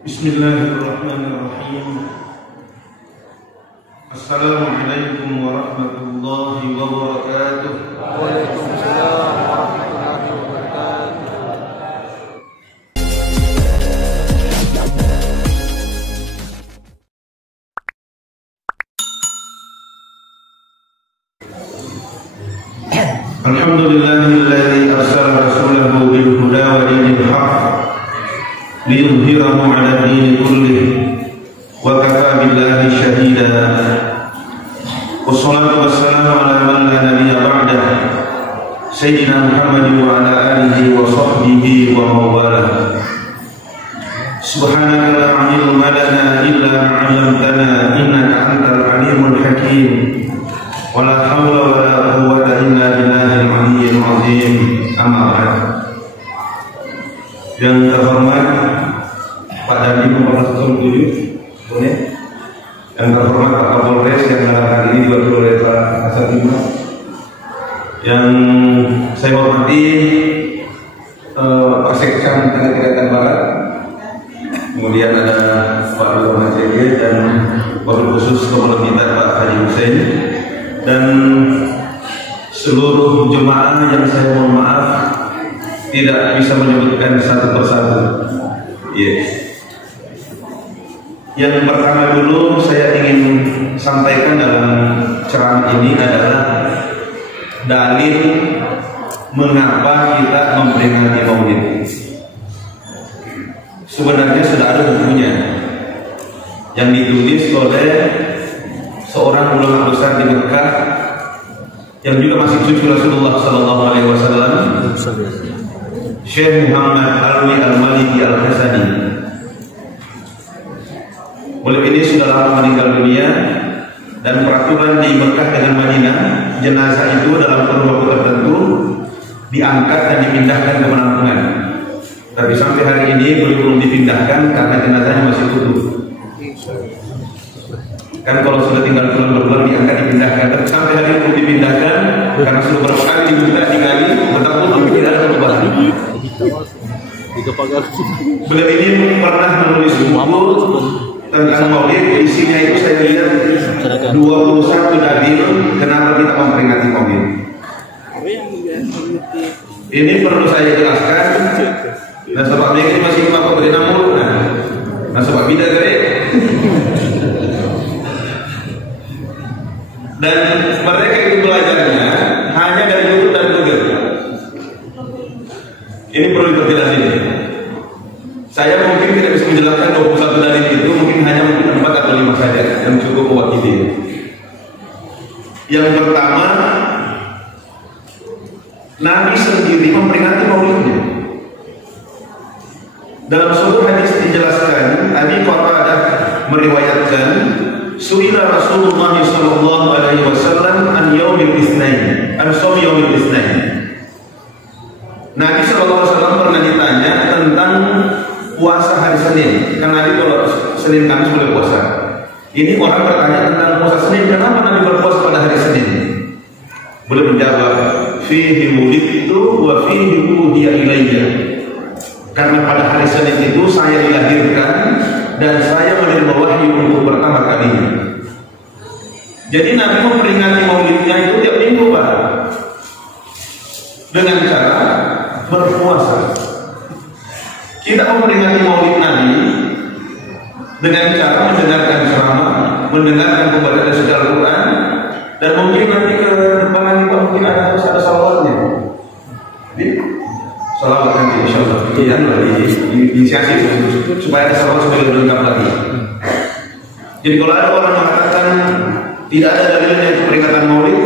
Bismillahirrahmanirrahim. Assalamualaikum warahmatullahi wabarakatuh. Waalaikumsalam warahmatullahi wabarakatuh. Alhamdulillahilladzi arsala rasulahu bil huda wa dinil haqq liyudhhirahu 'ala dini kullih wa kafa billahi shahida. Wassalatu wassalamu ala man la nabiyya ba'dah sayyidina Muhammadin wa ala alihi wa sahbihi wa mawalah. Subhanaka la ilma lana illa ma 'allamtana innaka antal alimul hakim. Wa la hawla wa la quwwata illa billahil aliyyil azim. Amma ba'd. Yang terhormat Pak Dandim Kepala Satuan 7, yang terhormat Pak Kapolres yang dalam hari ini diwakili oleh Pak Kasat 5, yang saya hormati Pak Sekcam Tanah Kalimantan Barat, kemudian ada Pak Lurah Majege dan Wabil Khusus Kepala Bintan Pak Haji Hussein, dan seluruh jemaah yang saya mohon maaf tidak bisa menyebutkan satu persatu. Yang pertama dulu saya ingin sampaikan dalam ceramah ini adalah dalil mengapa kita memperingati Maulid. Sebenarnya sudah ada bukunya yang ditulis oleh seorang ulama besar di Mekah yang juga masih cucu Rasulullah Sallallahu Alaihi Wasallam, Syekh Muhammad Alwi Al-Maliki Al-Hasani. Beliau ini sudah lama meninggal dunia, dan peraturan di Mekah dengan Madinah, jenazah itu dalam kurun waktu tertentu diangkat dan dipindahkan ke penampungan. Tapi sampai hari ini belum dipindahkan karena jenazahnya masih utuh. Kan kalau sudah tinggal bulan-bulan diangkat dipindahkan, tapi sampai hari ini belum dipindahkan karena sudah berapa kali diminta dikali, betapa tidak ada perubahan. Beliau ini pernah menulis buku tentang Maulid, isinya itu saya lihat 21 dalil kenapa kita memperingati Maulid. Ini perlu saya jelaskan. Nah, sebab ini masih apa beri namun, nah sebab beda gede. Dan mereka itu belajarnya hanya dari YouTube dan Google. Ini perlu diperjelas ini. Saya mungkin tidak bisa menjelaskan 21 dalil itu, mungkin hanya 4 atau 5 saja yang cukup mewakili. Yang pertama, Nabi sendiri memperingati Maulidnya. Dalam suatu hadis dijelaskan, Abi Qatadah meriwayatkan, Su'ila Rasulullah sallallahu alaihi wasallam an yaumil itsnain, an shaum yaumil itsnain. Nabi sallallahu alaihi wasallam pernah ditanya tentang puasa hari Senin. Kan Nabi kalau Senin Kamis boleh puasa. Ini orang bertanya tentang puasa Senin, kenapa Nabi berpuasa pada hari Senin? Beliau menjawab, fihi wulidtu wa fihi uhiya ilayya. Karena pada hari Senin itu saya dilahirkan dan saya menerima wahyu untuk pertama kalinya. Jadi Nabi memperingati Maulidnya itu tiap minggu, Pak, dengan cara berpuasa. Kita memperingati Maulid Nabi dengan cara mendengarkan ceramah, mendengarkan pembacaan suci Al-Quran, dan mungkin nanti ke depan nanti Pak mungkin harus ada salawatnya. Jadi salawat nanti insyaallah itu yang diinisiasi supaya ada salawat supaya lebih lengkap lagi. Jadi kalau ada orang yang mengatakan tidak ada dalilnya untuk peringatan Maulid,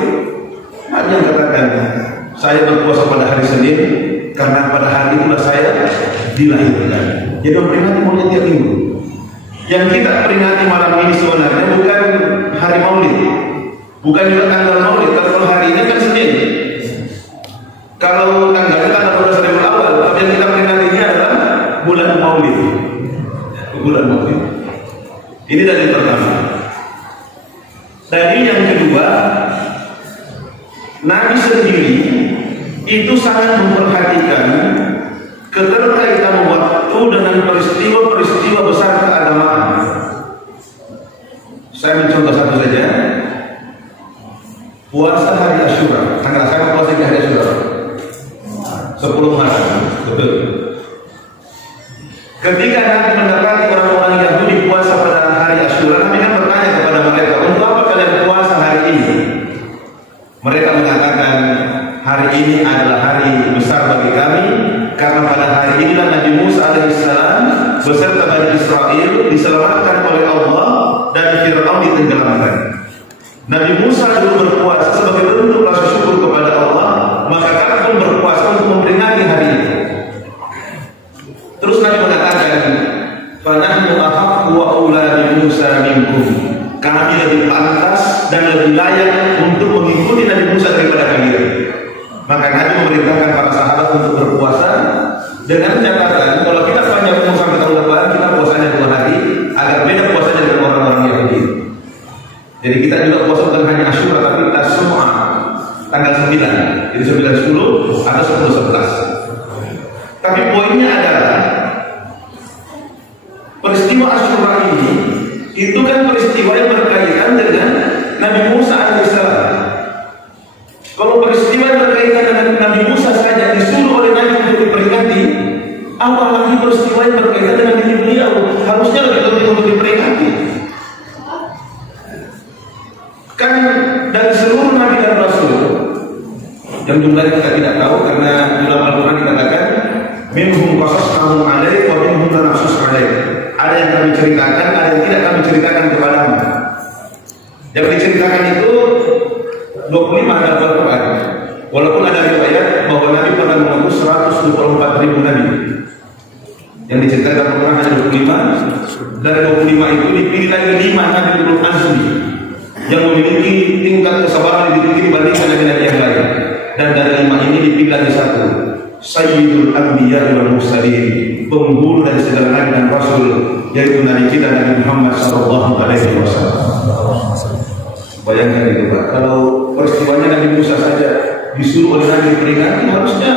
hanya katakan saya berpuasa pada hari Senin karena pada hari itulah saya dilahirkan. Jadi memperingati Maulid tiap minggu. Yang kita peringati malam ini sebenarnya bukan hari Maulid, bukan juga tanggal Maulid. Kalau hari ini kan Senin, kalau tanggalnya tanggal 12 Rabiul Awal, tapi yang kita peringati ini adalah bulan Maulid. Bulan Maulid. Ini dalil pertama. Dalil yang kedua, Nabi sendiri itu sangat memperhatikan keterkaitan waktu dengan peristiwa-peristiwa besar keagamaan. Saya mencontoh satu saja. Puasa hari Asyura. Tanggal saya puasa di hari Asyura 10 Maret. Betul. Ketika nanti mendapati orang-orang Yahudi puasa pada hari Asyura, kami kan bertanya kepada mereka, untuk apa kalian puasa hari ini? Mereka mengatakan, hari ini adalah hari besar bagi kami, karena pada hari inilah Nabi Musa alaihissalam beserta Bani Israel diselamatkan oleh Allah dan Fir'aun ditenggelamkan. Nabi Musa dulu berpuasa sebagai bentuk rasa syukur kepada Allah, maka kami pun berpuasa untuk memperingati hari ini. Terus Nabi mengatakan, "Fanahnu ahaqqu wa aula bi Musa minkum." Kami lebih pantas dan lebih layak untuk mengikuti Nabi Musa daripada kalian. Maka Nabi memerintahkan para sahabat untuk berpuasa dengan catatan kalau kita panjang umur sampai tahun depan kita puasanya 2 hari agar beda puasanya dengan orang-orang Yahudi. Jadi kita juga puasa bukan hanya Asyura tapi Tasu'a tanggal 9. Jadi 9 10 atau 10 11. Tapi poinnya adalah peristiwa Asyura ini itu kan peristiwa yang berkaitan dengan Nabi Musa alaihissalam. Kalau peristiwa yang berkaitan dengan Nabi Musa saja disuruh oleh Nabi untuk diperingati, apalagi peristiwa yang berkaitan dengan diri beliau, harusnya lebih penting untuk diperingati. Kan dari seluruh Nabi dan Rasul yang jumlahnya kita tidak tahu karena dalam Al-Quran dikatakan minhum qasasnahum alaik wa minhum la naqsus alaik. Ada yang kami ceritakan, ada yang tidak kami ceritakan kepadamu. Yang diceritakan itu 25 dalam Al-Quran. Walaupun ada riwayat bahwa Nabi pernah mengutus 124.000 Nabi. Yang diceritakan dalam Al-Quran hanya 25. Dari 25 itu dipilih lagi 5 Nabi Ulul Azmi yang memiliki tingkat kesabaran lebih tinggi dibandingkan Nabi-Nabi yang lain. Dan dari 5 ini dipilih lagi 1 Sayyidul Anbiya wal Mursalin, penghulu dari segala nabi dan rasul, yaitu Nabi kita Nabi Muhammad sallallahu alaihi wasallam. Bayangkan itu Pak, kalau peristiwanya Nabi Musa saja disuruh oleh Nabi diperingati, harusnya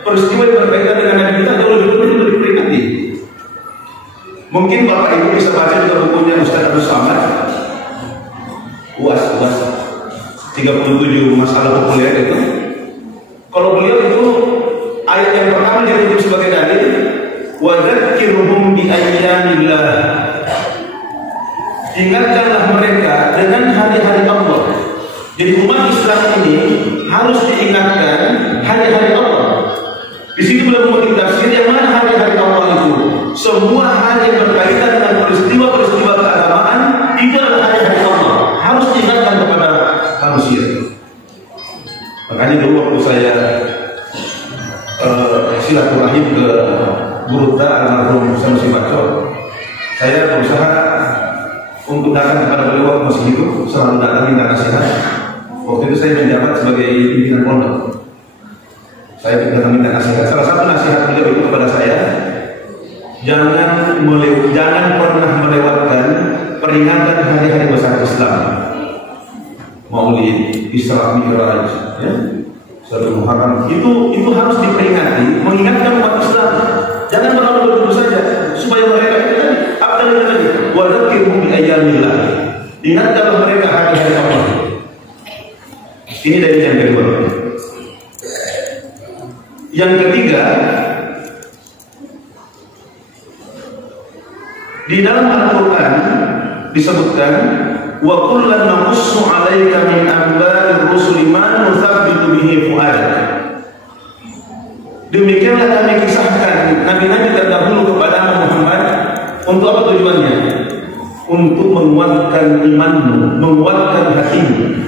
peristiwa yang berkaitan dengan Nabi kita jauh lebih penting untuk diperingati. Mungkin Bapak Ibu bisa baca juga bukunya Ustaz Abdul Samad, UAS 37 masalah populer itu. Kalau beliau itu ayat yang pertama dia tulis sebagai dalil, wa dzakirhum bi ayyamillah. Ingatkanlah mereka dengan hari-hari Allah. Jadi umat Islam ini harus diingatkan hari-hari Allah. Di sini belum memiliki tafsir yang mana hari-hari Allah itu. Semua hari yang berkaitan dengan peristiwa-peristiwa keagamaan itu adalah hari-hari Allah. Harus diingatkan kepada manusia. Makanya dulu waktu saya silaturahim ke Guru almarhum Sanusi Bacor, saya berusaha untuk datang kepada beliau masih hidup, selalu datang minta nasihat. Waktu itu saya menjabat sebagai pimpinan pondok. Saya datang minta nasihat. Salah satu nasihat beliau itu kepada saya, jangan pernah melewatkan peringatan hari-hari besar Islam. Maulid, Isra Mi'raj, ya, Satu Muharram itu harus diperingati, mengingatkan umat Islam. Jangan terlalu begitu saja, supaya mereka itu tadi apa lagi? Wa dzakirhum bi ayyamillah. Ingatkanlah mereka hari-hari Allah. Ini dari yang kedua. Yang ketiga, di dalam Al-Quran disebutkan wa kullan naqussu 'alaika min anba'ir rusuli ma nuthabbitu bihi fu'adak. Demikianlah kami kisahkan nabi-nabi terdahulu kepada Muhammad. Untuk apa tujuannya? Untuk menguatkan imanmu, menguatkan hatimu.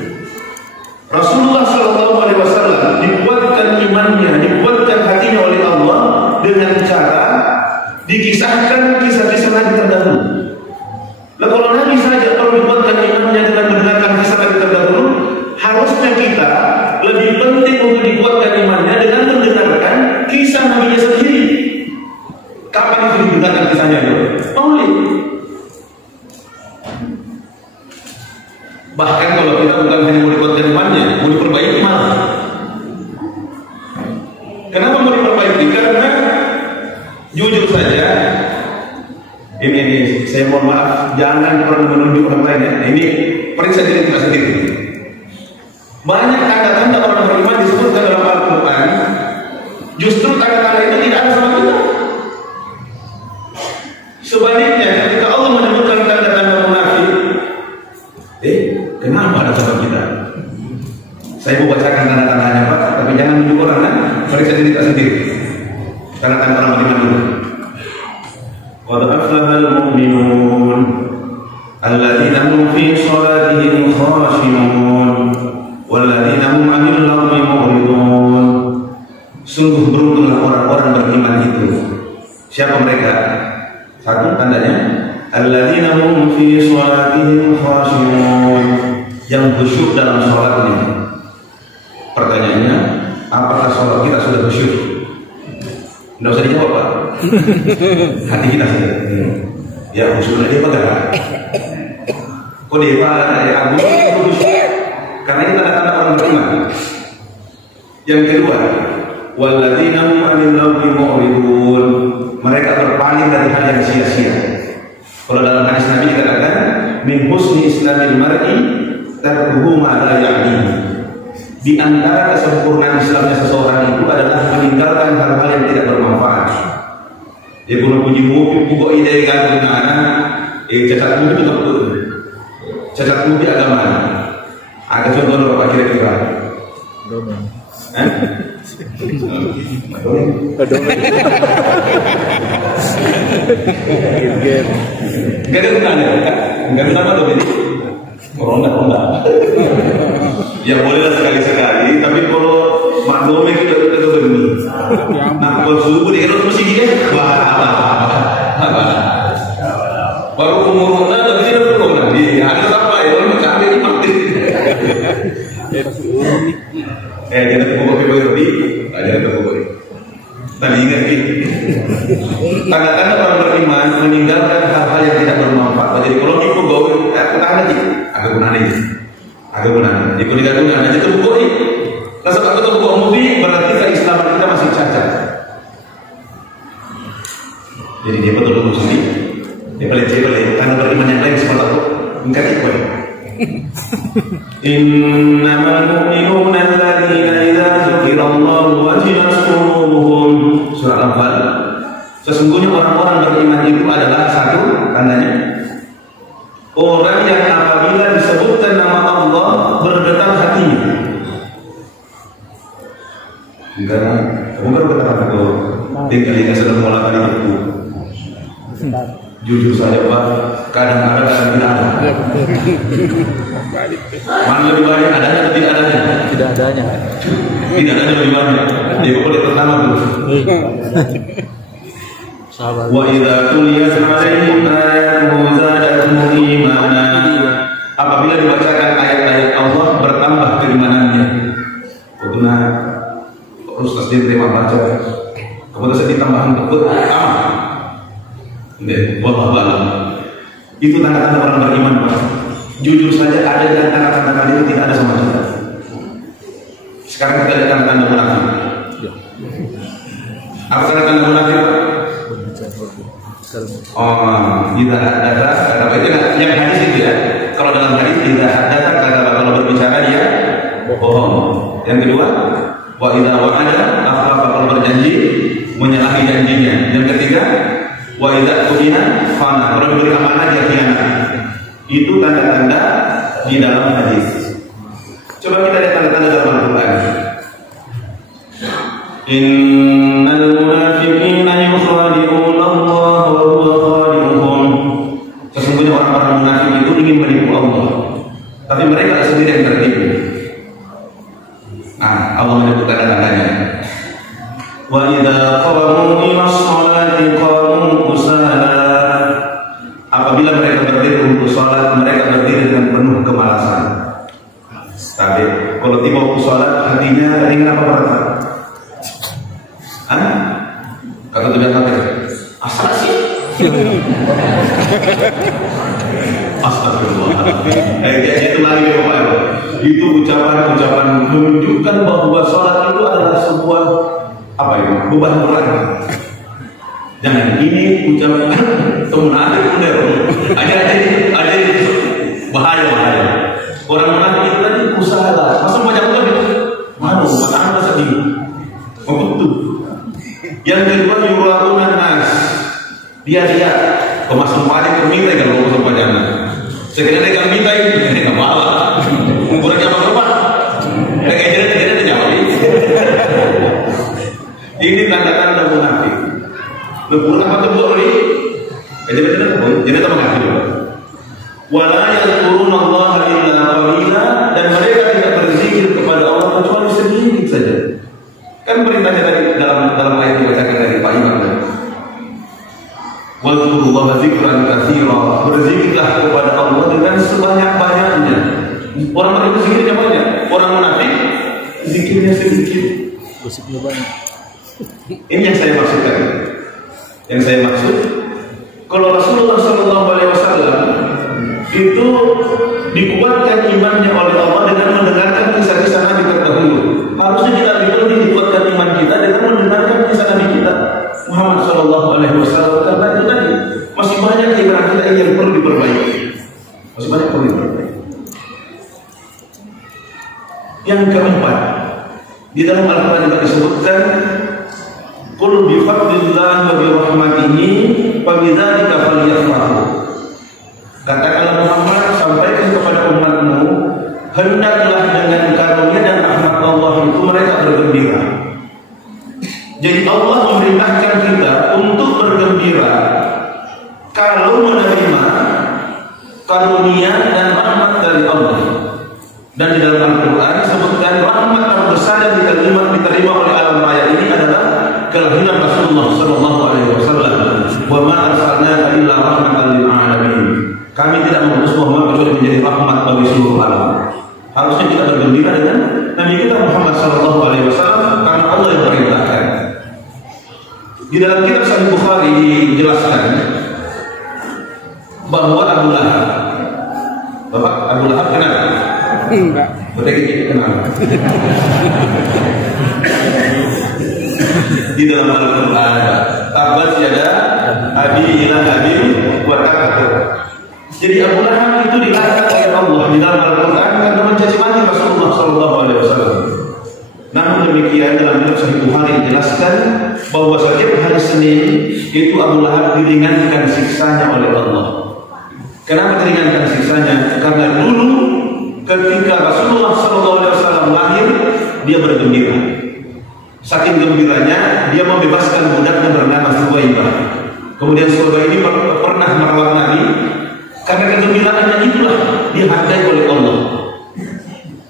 Rasulullah SAW dikuatkan imannya, dikuatkan hatinya oleh Allah dengan cara dikisahkan kisah-kisah nabi terdahulu. Nah, kalau Nabi saja kalau dibuatkan imannya dengan mendengarkan kisah Nabi terdahulu, harusnya kita lebih penting untuk dibuatkan imannya dengan mendengarkan kisah Nabi-nya sendiri. Kapan itu didengarkan kisahnya itu? Maulid. Bahkan kalau kita bukan hanya mau dibuatkan imannya, mau diperbaiki malah. Kenapa mau diperbaiki? Karena Jujur saja, ini saya mohon maaf, jangan pernah menunjuk orang lain ya. Ini periksa diri kita sendiri. Banyak tanda-tanda orang beriman disebutkan dalam Al-Quran, justru tanda-tanda itu tidak ada sama kita. Sebaliknya, ketika Allah menyebutkan tanda-tanda munafik, kenapa ada sama kita? Saya mau bacakan tanda-tandanya Pak, tapi jangan menunjuk orang kan? Periksa diri kita sendiri. Tanda-tanda orang beriman itu. Qad aflahal mu'minun alladzina hum fi shalatihim khashi'un walladzina hum 'anil lagwi mu'ridun. Sungguh beruntunglah orang-orang beriman itu. Siapa mereka? Satu tandanya alladzina hum fi shalatihim khashi'un, yang khusyuk dalam salatnya. Pertanyaannya, apakah salat kita sudah khusyuk? Tidak usah dijawab Pak. Hati kita saja. Ya khusyuknya dia pegang. Kok dia Pak ya Abu itu khusyuk? Karena ini tanda-tanda orang beriman. Yang kedua, walladzina hum 'anil lagwi mu'ridun, mereka berpaling dari hal yang sia-sia. Kalau dalam hadis Nabi dikatakan min husni islamil mar'i tarkuhu ma la ya'ni. Di antara kesempurnaan Islamnya seseorang itu adalah meninggalkan hal-hal yang tidak bermanfaat. Dia punya puji mubi, pukul ide kan cacat mubi itu betul. Cacat mubi agama. Ada contoh apa kira-kira? Domeng. Gak ada gunanya, nggak bisa apa tuh ini? Ronda. Ya bolehlah sekali-sekali, tapi kalau maklum itu benih. Nah kalau subuh di erot mesti gini, baru umur ronda tapi tidak perlu nanti. Ada apa ya? Kalau macam ini mati. Kita pukul lebih, ada pukul. Tadi ingat ini. Tanda-tanda orang beriman meninggalkan hal-hal yang tidak bermanfaat. Jadi kalau ibu gaul, tahan aja. Agak gunanya. Jika tidak gunanya, itu buku ini. Kalau sebab itu buku mubi, berarti keislaman kita masih cacat. Jadi dia betul-betul sendiri. Dia pelit. Tanda beriman yang lain sekolah itu enggak ikut. Innamal mu'minuna alladzina idza dzukirallahu wajilat qulubuhum. Surah Al-Anfal. Sesungguhnya orang-orang beriman itu adalah satu tandanya, orang yang apabila disebutkan nama Allah bergetar hatinya. Enggak, kamu baru kata-kata itu tinggal ini sedang melakukan itu. Jujur saja Pak, kadang ada, kadang tidak ada. Mana lebih banyak adanya atau tidak adanya? Tidak adanya. Tidak adanya lebih banyak. Dia boleh pertama dulu. Wa idza tuliyat 'alaihim ayatuhu zadatuhum imana. Apabila dibacakan ayat-ayat Allah bertambah keimanannya. Betul Ustaz dia terima baca. Kemudian saya ditambahan tekut wallahu a'lam. Itu tanda-tanda orang beriman Pak. Jujur saja ada di antara tanda-tanda itu tidak ada sama kita. Sekarang kita lihat tanda-tanda munafik. Apa tanda-tanda munafik? Tidak ada apa itu yang hadis itu ya. Kalau dalam hadis tidak ada kata kalau berbicara dia bohong. Yang kedua, wa idza wa'ada akhlafa, kalau berjanji menyalahi janjinya. Yang ketiga, wa idza tudina fana, kalau diberi amanah dia khianat. Itu tanda-tanda di dalam hadis. Coba kita lihat tanda-tanda dalam Al-Quran. Innal munafiqina yukhadi'una Allah wa huwa khadi'uhum. Sesungguhnya orang-orang munafik itu ingin menipu Allah, tapi mereka sendiri yang tertipu. Allah menyebutkan tanda-tandanya. Wa idza qamu ila sholati qamu kusala. Apabila mereka berdiri untuk sholat, mereka berdiri dengan penuh kemalasan. Tapi kalau tiba waktu sholat, hatinya ringan apa berat? Kata tu biasa kan? Asal sih. Astagfirullah. Itu lagi Bapak. Itu ucapan-ucapan menunjukkan bahwa sholat itu adalah sebuah apa itu? Beban berat. Jangan ini ucapan munafik bener. Aja bahaya. Orang munafik itu tadi usaha lah. Masa banyak lagi? Malu, maka sedih. Betul. Yang kedua yura'una nas. Dia pemasang pajak perminta kalau pemasang pajaknya. Sekiranya dia minta ini enggak malah. Ukurannya apa? Kayak jadi jawab. Ini tanda-tanda munafik. Lepuran apa tuh ini? Jadi apa mengakhir? Wala yadhkuruna Allah illa qalila, dan mereka tidak berzikir kepada Allah kecuali sedikit saja. Kan perintahnya tadi dalam ayat yang dibacakan dari Pak Imam. Wadhkurullaha dzikran katsira, berzikirlah kepada Allah dengan sebanyak-banyaknya. Orang yang berzikirnya banyak, orang munafik zikirnya sedikit. Musiknya banyak. Ini yang saya maksudkan. Yang saya maksud, kalau Rasulullah SAW itu dikuatkan imannya oleh Allah dengan mendengarkan kisah-kisah Nabi terdahulu. Harusnya kita lebih dikuatkan iman kita dengan mendengarkan kisah Nabi kita Muhammad SAW. Karena itu tadi masih banyak ibarat kita yang perlu diperbaiki. Masih banyak perlu diperbaiki. Yang keempat, di dalam Al-Quran juga disebutkan, qul bi fadlillah wa bi rahmatihi fa bidzalika falyafrahu. Katakanlah Muhammad, sampaikan kepada umatmu, hendaklah dengan karunia dan rahmat Allah itu mereka bergembira. Jadi Allah memerintahkan kita untuk bergembira kalau menerima karunia dan rahmat dari Allah. Dan di dalam Al-Quran disebutkan rahmat terbesar yang diterima oleh alam raya ini adalah kelahiran Rasulullah SAW. Wa ma arsalnaka illa rahmatan lil alamin. Kami tidak mengutus Muhammad kecuali menjadi rahmat bagi seluruh alam. Harusnya kita bergembira dengan Nabi kita Muhammad SAW karena Allah yang perintahkan. Di dalam kitab Sahih Bukhari dijelaskan bahwa Abu Lahab, Bapak Abu Lahab kenal? Enggak. Boleh kita kenal. Di dalam Al-Quran, tabat yada abi ila abi wa takabur. Jadi Abu Lahab itu dilaknat oleh Allah di dalam Al-Quran karena mencaci maki Rasulullah SAW. Namun demikian dalam kitab Sahih Bukhari dijelaskan bahwa setiap hari Senin itu Abu Lahab diringankan siksanya oleh Allah. Kenapa diringankan siksanya? Karena dulu ketika Rasulullah SAW lahir, dia bergembira. Saking gembiranya, dia membebaskan budaknya bernama Suwaibah. Kemudian Suwaibah ini pernah merawat Nabi. Karena kegembiraannya itulah dihargai oleh Allah.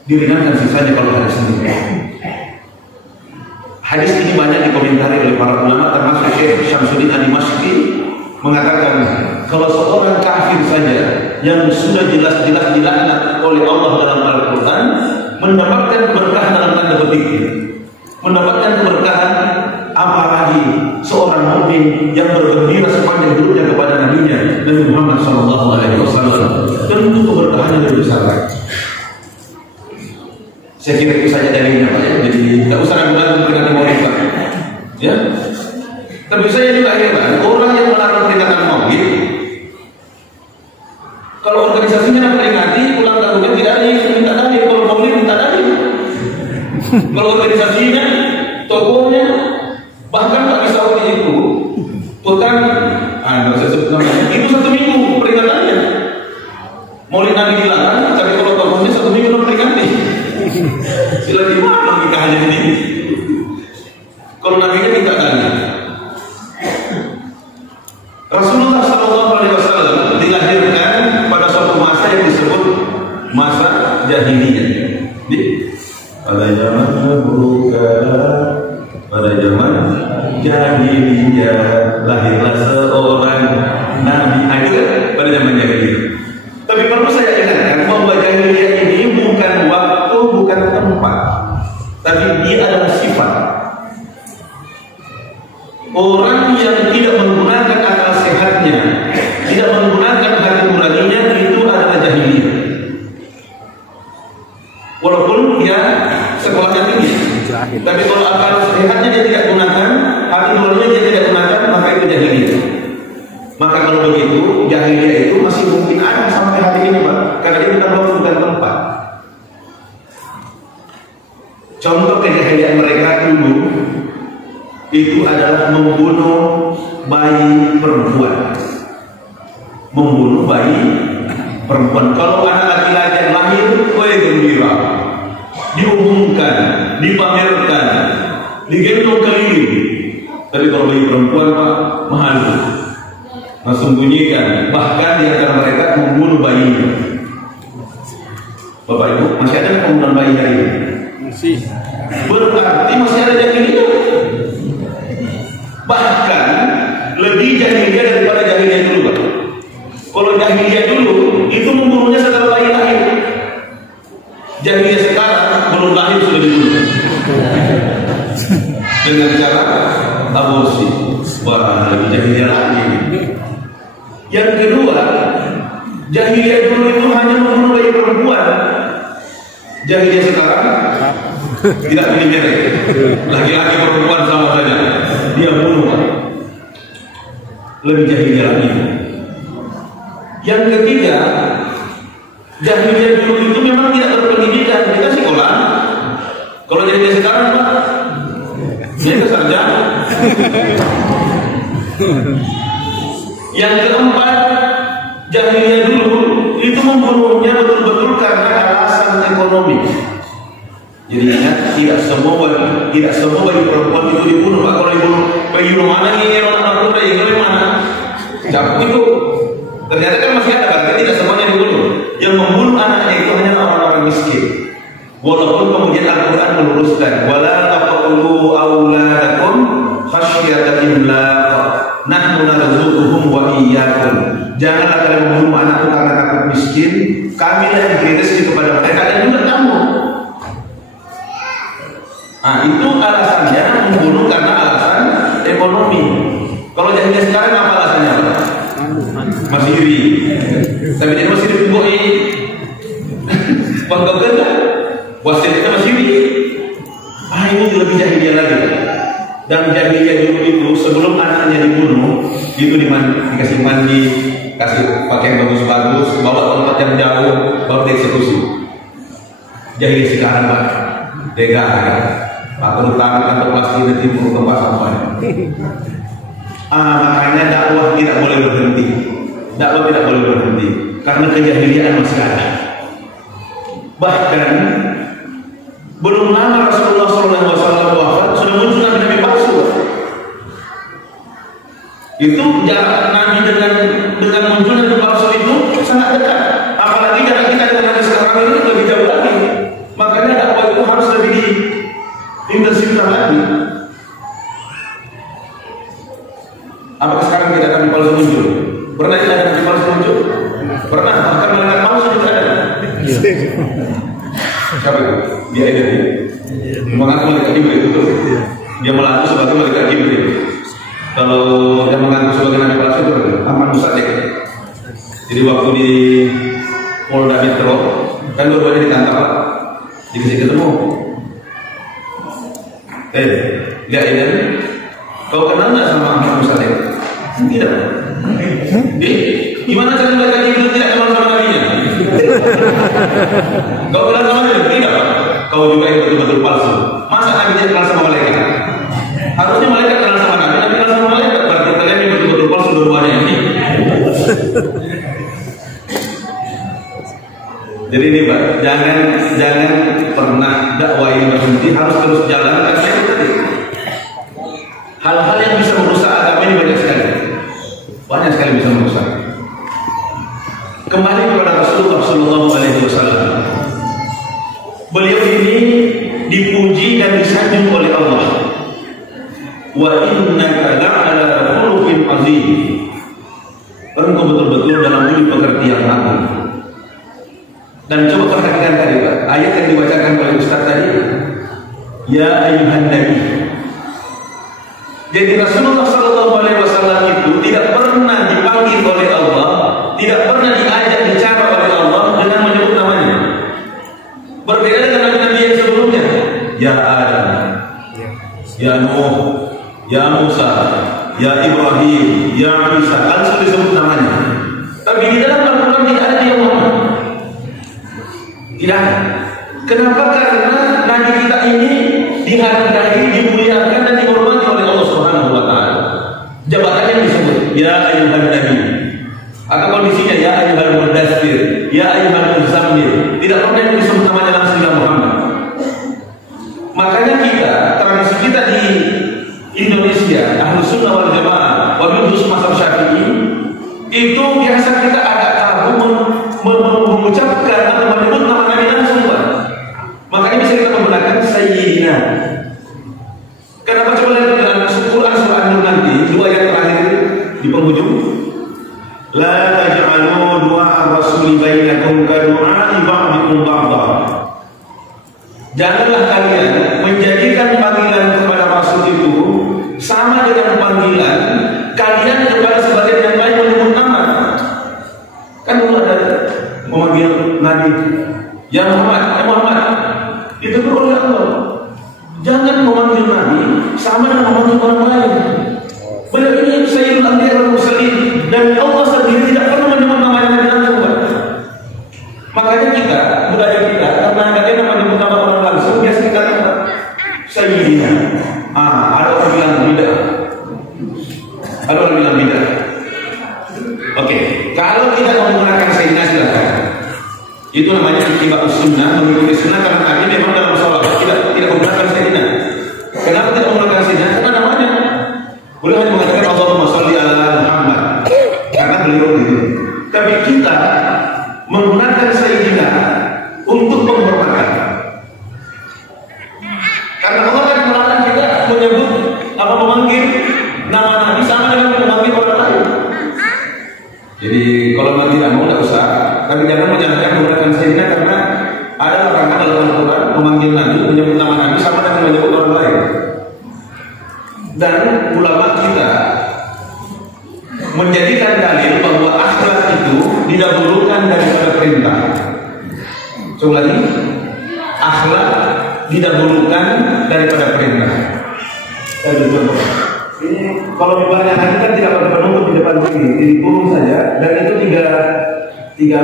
Diringankan sisanya kalau hari Senin. Hadis ini banyak dikomentari oleh para ulama, termasuk Syekh Syamsuddin Ad-Dimashqi mengatakan kalau seorang kafir saja yang sudah jelas-jelas dilaknat oleh Allah dalam Al-Quran mendapatkan keberkahan dalam tanda petik, mendapatkan keberkahan, apalagi seorang mukmin yang bergembira sepanjang hidupnya kepada nabinya Nabi Muhammad SAW, tentu keberkahannya lebih besar lagi. Saya kira itu saja dalilnya, Pak, ya. Jadi tidak usah ragu-ragu peringatan Maulid, Pak. Ya. Tapi saya juga heran orang yang melarang peringatan Maulid, kalau organisasinya memperingati ulang tahunnya tidak ada yang minta dalil, kalau Maulid minta dalil. Kalau organisasinya, tokohnya, bahkan Pak Saudi itu, tukang, saya sebut namanya, itu 1 minggu peringatannya. Maulid Nabi dilarang, tapi kalau tokohnya 1 minggu memperingati. Sila di mana nikahannya ini? Kalau Nabi minta dalil. Rasulullah SAW dilahirkan pada suatu masa yang disebut masa jahiliyah. Pada zaman pada zaman jahiliyah lahirlah seorang nabi. Itu pada zaman jahiliyah. Tapi perlu saya ingatkan bahwa jahiliyah ini bukan waktu, bukan tempat, tapi dia adalah sifat. Orang yang tidak menggunakan akal sehatnya, tidak menggunakan hati nuraninya, itu adalah jahiliyah. Walaupun dia sekolahnya tinggi, tapi kalau akal sehatnya dia tidak gunakan, hati nuraninya dia tidak gunakan, maka itu jahiliyah. itu adalah membunuh bayi perempuan. Membunuh bayi perempuan. Kalau anak laki-laki yang lahir, gembira, diumumkan, dipamerkan, digendong keliling. Tapi kalau bayi perempuan Pak, malu, sembunyikan. Bahkan di antara mereka membunuh bayinya. Bapak Ibu, masih ada pembunuhan bayi hari ini? Masih. Berarti masih ada jahiliyah. Bahkan lebih jahiliyah daripada jahiliyah dulu Pak. Kalau jahiliyah dulu itu membunuhnya setelah bayi lahir. Jahiliyah sekarang belum lahir sudah dibunuh dengan cara aborsi. Wah, lebih jahiliyah lagi. Yang kedua, jahiliyah dulu itu hanya membunuh bayi perempuan. Jahiliyah sekarang tidak pilih merek, laki-laki perempuan sama saja, dia bunuh. Lebih jahiliyah lagi. Yang ketiga, jahiliyah dulu itu memang tidak berpendidikan. Kita sekolah. Kalau jahiliyah sekarang Pak, dia sarjana. Yang keempat, jahiliyah dulu itu membunuhnya betul-betul karena alasan ekonomi. Jadi ingat, tidak semua bayi perempuan itu dibunuh. Pak, kalau dibunuh bayi mana ini anak muda yang mana? Jangan itu. Ternyata kan masih ada, kan? Tidak semuanya dibunuh. Yang membunuh anaknya itu hanya orang-orang miskin. Walaupun kemudian Al-Quran meluruskan, wala taqtulu auladakum khasyata imlaq, nahnu narzuquhum wa iyyakum. Janganlah kalian membunuh anakmu karena takut miskin. Kami yang beri rezeki kepada mereka dan juga kamu. Nah, itu alasannya membunuh karena alasan ekonomi. Kalau jahiliyah sekarang apa alasannya? Masih iri. Tapi dia masih diboi. Bangga benda. Wasitnya masih iri. Ini lebih jahiliyah lagi. Dan jahiliyah dulu itu sebelum anaknya dibunuh, itu dikasih mandi, kasih pakaian bagus-bagus, bawa tempat yang jauh, baru dieksekusi. Jahiliyah sekarang Pak, tega ya. Pak, terutama kantor pasti nanti perlu tempat sampah. Makanya dakwah tidak boleh berhenti. Dakwah tidak boleh berhenti karena kejahiliaan masih ada. Bahkan belum lama Rasulullah SAW wafat sudah muncul nabi-nabi palsu. Itu jarak nabi dengan muncul nabi palsu itu sangat dekat. Apalagi jarak kita dengan nabi sekarang ini lebih jauh lagi. Makanya dakwah itu harus lebih diintensifkan lagi. Apakah sekarang tidak nabi palsu muncul? Pernah tidak ada nabi palsu muncul? Pernah. Bahkan malaikat palsu juga ada. Siapa itu? Dia ada. Mengaku malaikat Jibril itu. Dia mengaku sebagai malaikat Jibril. Kalau dia mengaku sebagai nabi palsu itu Ahmad Musaddiq. Jadi waktu di Polda Metro kan dua-duanya ditangkap Pak. Dikasih ketemu. Lihat ini. Kau kenal nggak sama Ahmad Musaddiq? Tidak. Gimana cara malaikat Jibril tidak kenal sama nabinya? Kau kenal sama dia? Tidak. Kau juga yang betul-betul palsu. Masa nabi tidak kenal sama malaikat? Harusnya malaikat kenal sama nabi, nabi kenal sama malaikat. Berarti kalian yang betul-betul palsu dua-duanya ini. Jadi ini Pak, jangan pernah dakwah yang berhenti, harus terus jalan karena itu tadi. Hal-hal yang bisa merusak agama ini banyak sekali bisa merusak. Kembali kepada Rasulullah SAW. Beliau ini dipuji dan disanjung oleh Allah. Wa innaka la'ala khuluqin azim. Engkau betul-betul dalam budi pekerti yang agung. Dan coba perhatikan tadi Pak, ayat yang dibacakan oleh Ustaz tadi, ya ayyuhan nabi. Jadi Rasulullah SAW itu tidak pernah dipanggil oleh Allah, tidak pernah diajak bicara oleh Allah dengan menyebut namanya. Berbeda dengan nabi-nabi yang sebelumnya. Ya Adam, ya Nuh, ya Musa, ya Ibrahim, ya Isa, langsung disebut namanya. Tapi di dalam Al-Quran tidak ada dia Muhammad. Tidak. Kenapa? Karena nabi kita ini dihargai, dimuliakan dan dihormati oleh Allah Indonesia, Ahlus Sunnah wal Jamaah, wabil khusus mazhab Syafi'i, itu biasa kita agak tabu mengucapkan atau menyebut nama Nabi langsung, Pak. Makanya bisa kita menggunakan Sayyidina. Kenapa coba lihat dalam Quran surah An-Nur nanti, 2 ayat terakhir di penghujung, la taj'alu du'a rasuli bainakum ka du'a ba'dikum ba'dha. Janganlah kalian menjadikan panggilan kepada Rasul itu sama dengan panggilan kalian kepada sebagian yang lain menyebut nama. Kan dulu ada memanggil Nabi, ya Muhammad, itu oleh Allah. Jangan memanggil Nabi sama dengan memanggil orang lain. Beliau ini Sayyidul Anbiya wal Mursalin, dan Allah sendiri tidak pernah menyebut namanya Nabi langsung. Makanya kita, budaya kita, karena nggak ada menyebut nama orang langsung, biasa kita kata Sayyidina. Ada orang bilang bid'ah. Ada orang bilang bid'ah. Oke, kalau tidak menggunakan Sayyidina silakan. Itu namanya ittiba sunnah, mengikuti sunnah, karena Nabi memang dalam sholat tidak menggunakan Sayyidina. Kenapa tidak menggunakan Sayyidina? Karena namanya. Beliau hanya mengatakan Allahumma sholli ala Muhammad, karena beliau itu. Tapi kita menggunakan Sayyidina untuk penghormatan. Karena Allah kan melarang kita menyebut apa memanggil nama Nabi sama dengan memanggil orang lain. Jadi kalau nanti tidak mau tidak usah, tapi jangan menyalahkan menggunakan Sayyidina, karena ada larangan dalam Al-Quran memanggil Nabi, menyebut nama Nabi sama dengan menyebut orang lain. Dan ulama kita menjadikan dalil bahwa akhlak itu didahulukan daripada perintah. Coba lagi, akhlak didahulukan daripada perintah. Saya beri contoh. Ini kalau misalnya nanti kan tidak pakai penutup di depan sini, dikurung saja, dan itu tiga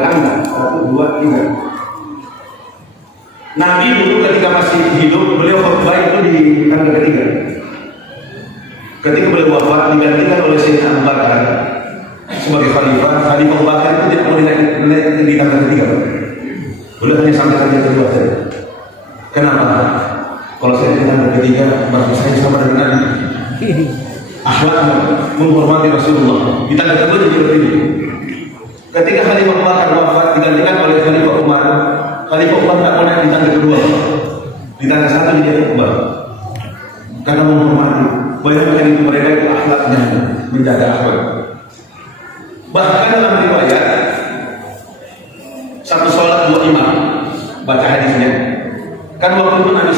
tangga, 1, 2, 3. Nabi dulu ketika masih hidup, beliau khutbah itu di tangga ketiga. Ketika beliau wafat, digantikan oleh Sayyidina Abu Bakar sebagai khalifah. Khalifah Abu Bakar itu tidak boleh naik di tangga ketiga. Beliau hanya sampai tangga kedua saja. Kenapa? Kalau saya di tangga ketiga, berarti saya sama dengan Nabi. Akhlaknya menghormati Rasulullah. Di tangga kedua jadi lebih. Ketika Khalifah Abu Bakar wafat, digantikan oleh Khalifah Umar. Khalifah Umar tidak boleh di tangga kedua. Di tangga satu dia khutbah. Karena menghormati. Bayangkan itu mereka itu akhlaknya, menjaga akhlak. Bahkan dalam riwayat, satu sholat 2 imam, baca hadisnya. Kan waktu itu Nabi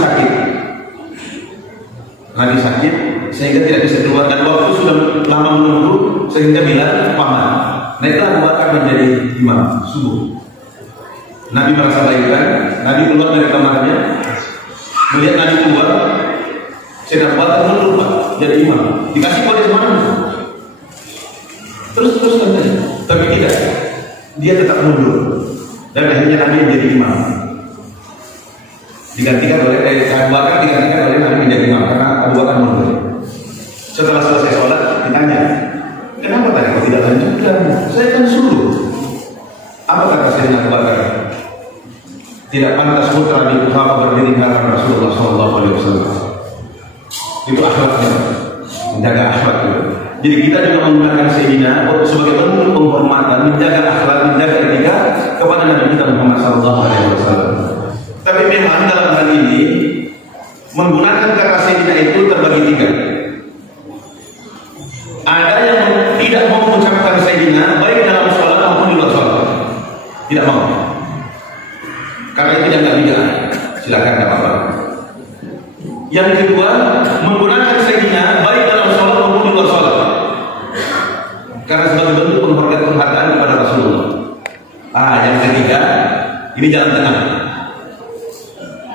sakit, sehingga tidak bisa keluar, dan waktu sudah lama menunggu, sehingga bilang paman. Naiklah Abu Bakar menjadi imam subuh. Nabi merasa baikkan, Nabi keluar dari kamarnya, melihat Nabi keluar, Sayyidina Abu Bakar mundur, Pak, jadi imam. Dikasih kode mana? Terus saja. Tapi tidak, dia tetap mundur. Dan akhirnya Nabi menjadi imam. Digantikan oleh Abu Bakar, digantikan oleh Nabi menjadi imam karena Abu Bakar mundur. Setelah selesai sholat, ditanya, kenapa tadi kau tidak lanjutkan? Saya kan suruh. Apa kata Sayyidina Abu Bakar? Tidak pantas putra di Kuhafa berdiri hadapan Rasulullah SAW. Itu akhlaknya, menjaga akhlak itu. Jadi kita juga menggunakan Sayyidina sebagai bentuk penghormatan, menjaga akhlak, menjaga etika kepada Nabi kita Muhammad SAW. Tapi memang dalam hal ini menggunakan kata Sayyidina itu terbagi 3. Ada yang tidak mau mengucapkan Sayyidina baik dalam sholat maupun di luar sholat, tidak mau. Karena itu yang tidak bid'ah. Silakan, tidak apa-apa. Yang kedua, menggunakan Sayyidina baik dalam sholat maupun di luar sholat, karena sebagai bentuk penghormatan kepada Rasulullah. Yang ketiga, ini jalan tengah.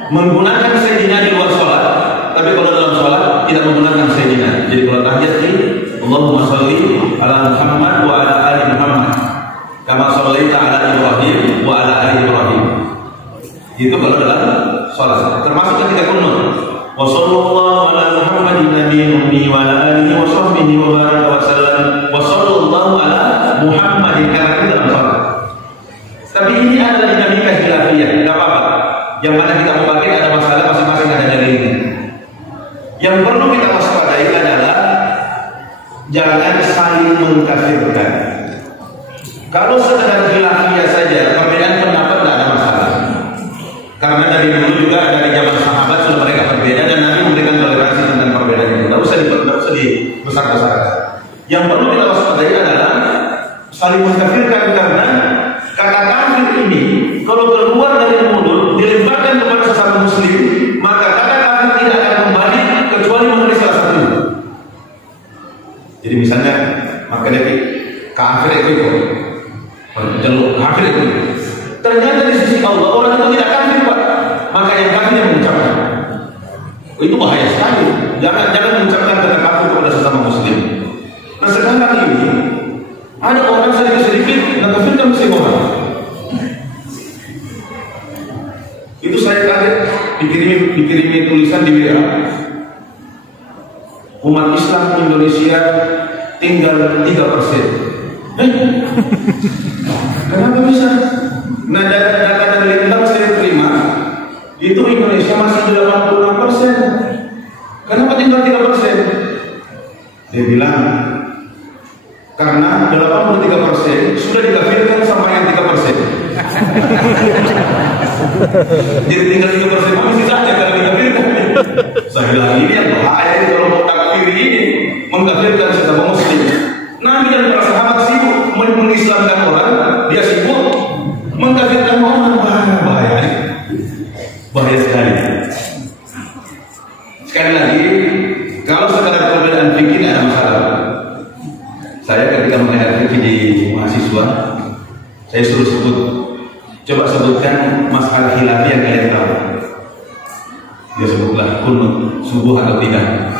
Menggunakan Sayyidina di luar sholat, tapi kalau dalam sholat tidak menggunakan Sayyidina. Jadi kalau tahiyat ini, Allahumma sholli ala Muhammad wa ala ali Muhammad, kama shollaita ala Ibrahim wa ala ali Ibrahim. Itu kalau dalam sholat. Termasuk ketika kunut. Wa sallallahu ala Muhammadin nabiyil ummi wa ala alihi wa sahbihi wa baraka wa sallam. Wa sallallahu ala Muhammadin, karena itu dalam sholat. Tapi ini adalah dinamika khilafiyah, tidak apa-apa. Yang mana kita memakai ada masalah masing-masing ada dalilnya. Yang perlu perlu kita waspadai adalah jangan saling mengkafirkan. Kalau sekedar khilafiyah saja, perbedaan pendapat tidak ada masalah. Karena dari dulu juga dari zaman sahabat sudah mereka berbeda dan Nabi memberikan toleransi tentang perbedaan itu. Tidak usah dibesar-besarkan. Yang perlu kita waspadai adalah saling mengkafirkan, karena kata kafir ini kalau keluar dari mulut dilemparkan kepada sesama muslim, maka kata kafir tidak akan kembali kecuali mengenai salah satu. Jadi misalnya maka dia kafir itu jalur kafir itu. Ternyata di sisi Allah orang itu tidak kafir, Pak. Maka yang kafir yang mengucapkan. Itu bahaya sekali. Jangan mengucapkan kata kafir kepada sesama muslim. Nah sekarang ini ada orang sedikit mengkafirkan muslim orang. Itu saya kaget dikirimi tulisan di WA. Umat Islam Indonesia tinggal 3%. Kenapa bisa? Nah data dari Lintang saya terima itu Indonesia masih 86%. Kenapa tinggal 3%? Dia bilang karena 83% sudah dikafirkan sama yang 3%. Jadi tinggal 3% masih saja kalau dikafirkan. Saya bilang ini yang bahaya kalau mau takfir ini mengkafirkan sesama muslim. Nabi dan para sahabat sibuk mengislamkan orang, dia sibuk mengkafirkan orang. Bahaya sekali. Sekali lagi, kalau sekadar perbedaan fikih tidak ada masalah. Saya ketika mengajar fikih di mahasiswa, saya suruh coba sebutkan masalah khilafiyah yang kalian tahu. Dia sebutlah kunut subuh atau tidak,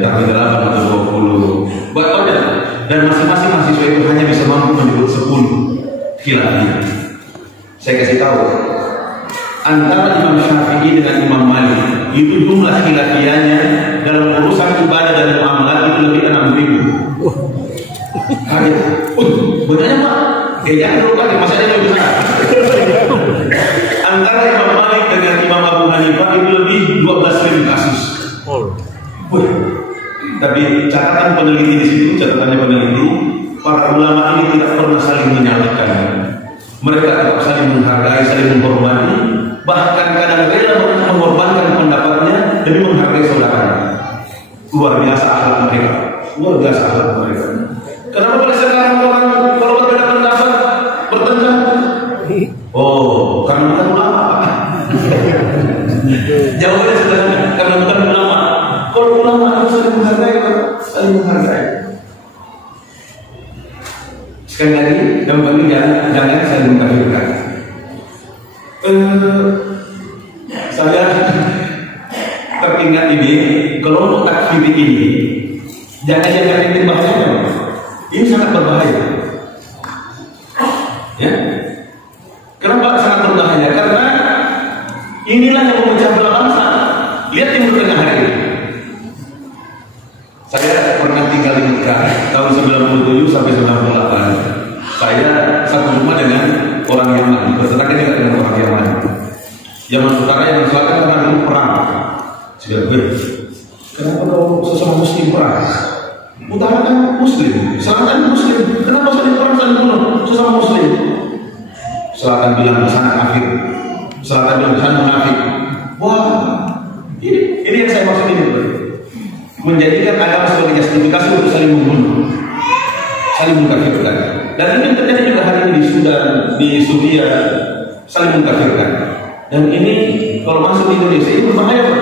tanggal 8 atau 20. Buat order. Dan masing-masing mahasiswa itu hanya bisa mampu menyebut 10 khilafiyah. Saya kasih tahu, antara Imam Syafi'i dengan Imam Malik itu jumlah khilafiyahnya dalam urusan ibadah dan muamalah itu lebih 6.000. Kaget. Betulnya Pak? Jangan dulu kaget, masih ada yang lebih besar. Antara Imam Malik dengan Imam Abu Hanifah itu lebih 12.000 kasus. Tapi catatan peneliti di situ, catatannya peneliti, para ulama ini tidak pernah saling menyalahkan. Mereka tetap saling menghargai, saling menghormati, bahkan kadang rela mengorbankan pendapatnya demi menghargai saudaranya. Luar biasa akhlak mereka. Luar biasa akhlak mereka. Kenapa pada sekarang orang kalau berbeda pendapat bertengkar? Oh, karena bukan ulama, Pak. Jawabannya sederhana, karena bukan ulama. Kalau ulama harus saling menghargai, saling menghargai. Sekali lagi, yang penting jangan saling mengkafirkan. Saya teringat ini, kelompok takfir ini, jangan ini bahayanya. Ini sangat berbahaya. Ya, kenapa sangat berbahaya? Karena inilah yang memecah belah bangsa. Lihat Timur Tengah hari ini. Saya pernah tinggal di Mekah tahun 97 sampai 98. Saya satu rumah dengan orang Yaman, bertetangga juga dengan orang Yaman. Yaman Utara, Yaman Selatan karena dulu perang. Kenapa kalau sesama Muslim perang? Utara kan Muslim, Selatan Muslim. Kenapa saling perang, saling bunuh sesama Muslim? Selatan bilang sana kafir, Selatan bilang sana munafik. Wah, ini yang saya maksud ini. Menjadikan agama sebagai justifikasi untuk saling membunuh, saling mengkafirkan. Dan ini terjadi juga hari ini di Sudan, di Suriah, saling mengkafirkan. Dan ini kalau masuk di Indonesia ini berbahaya, Pak.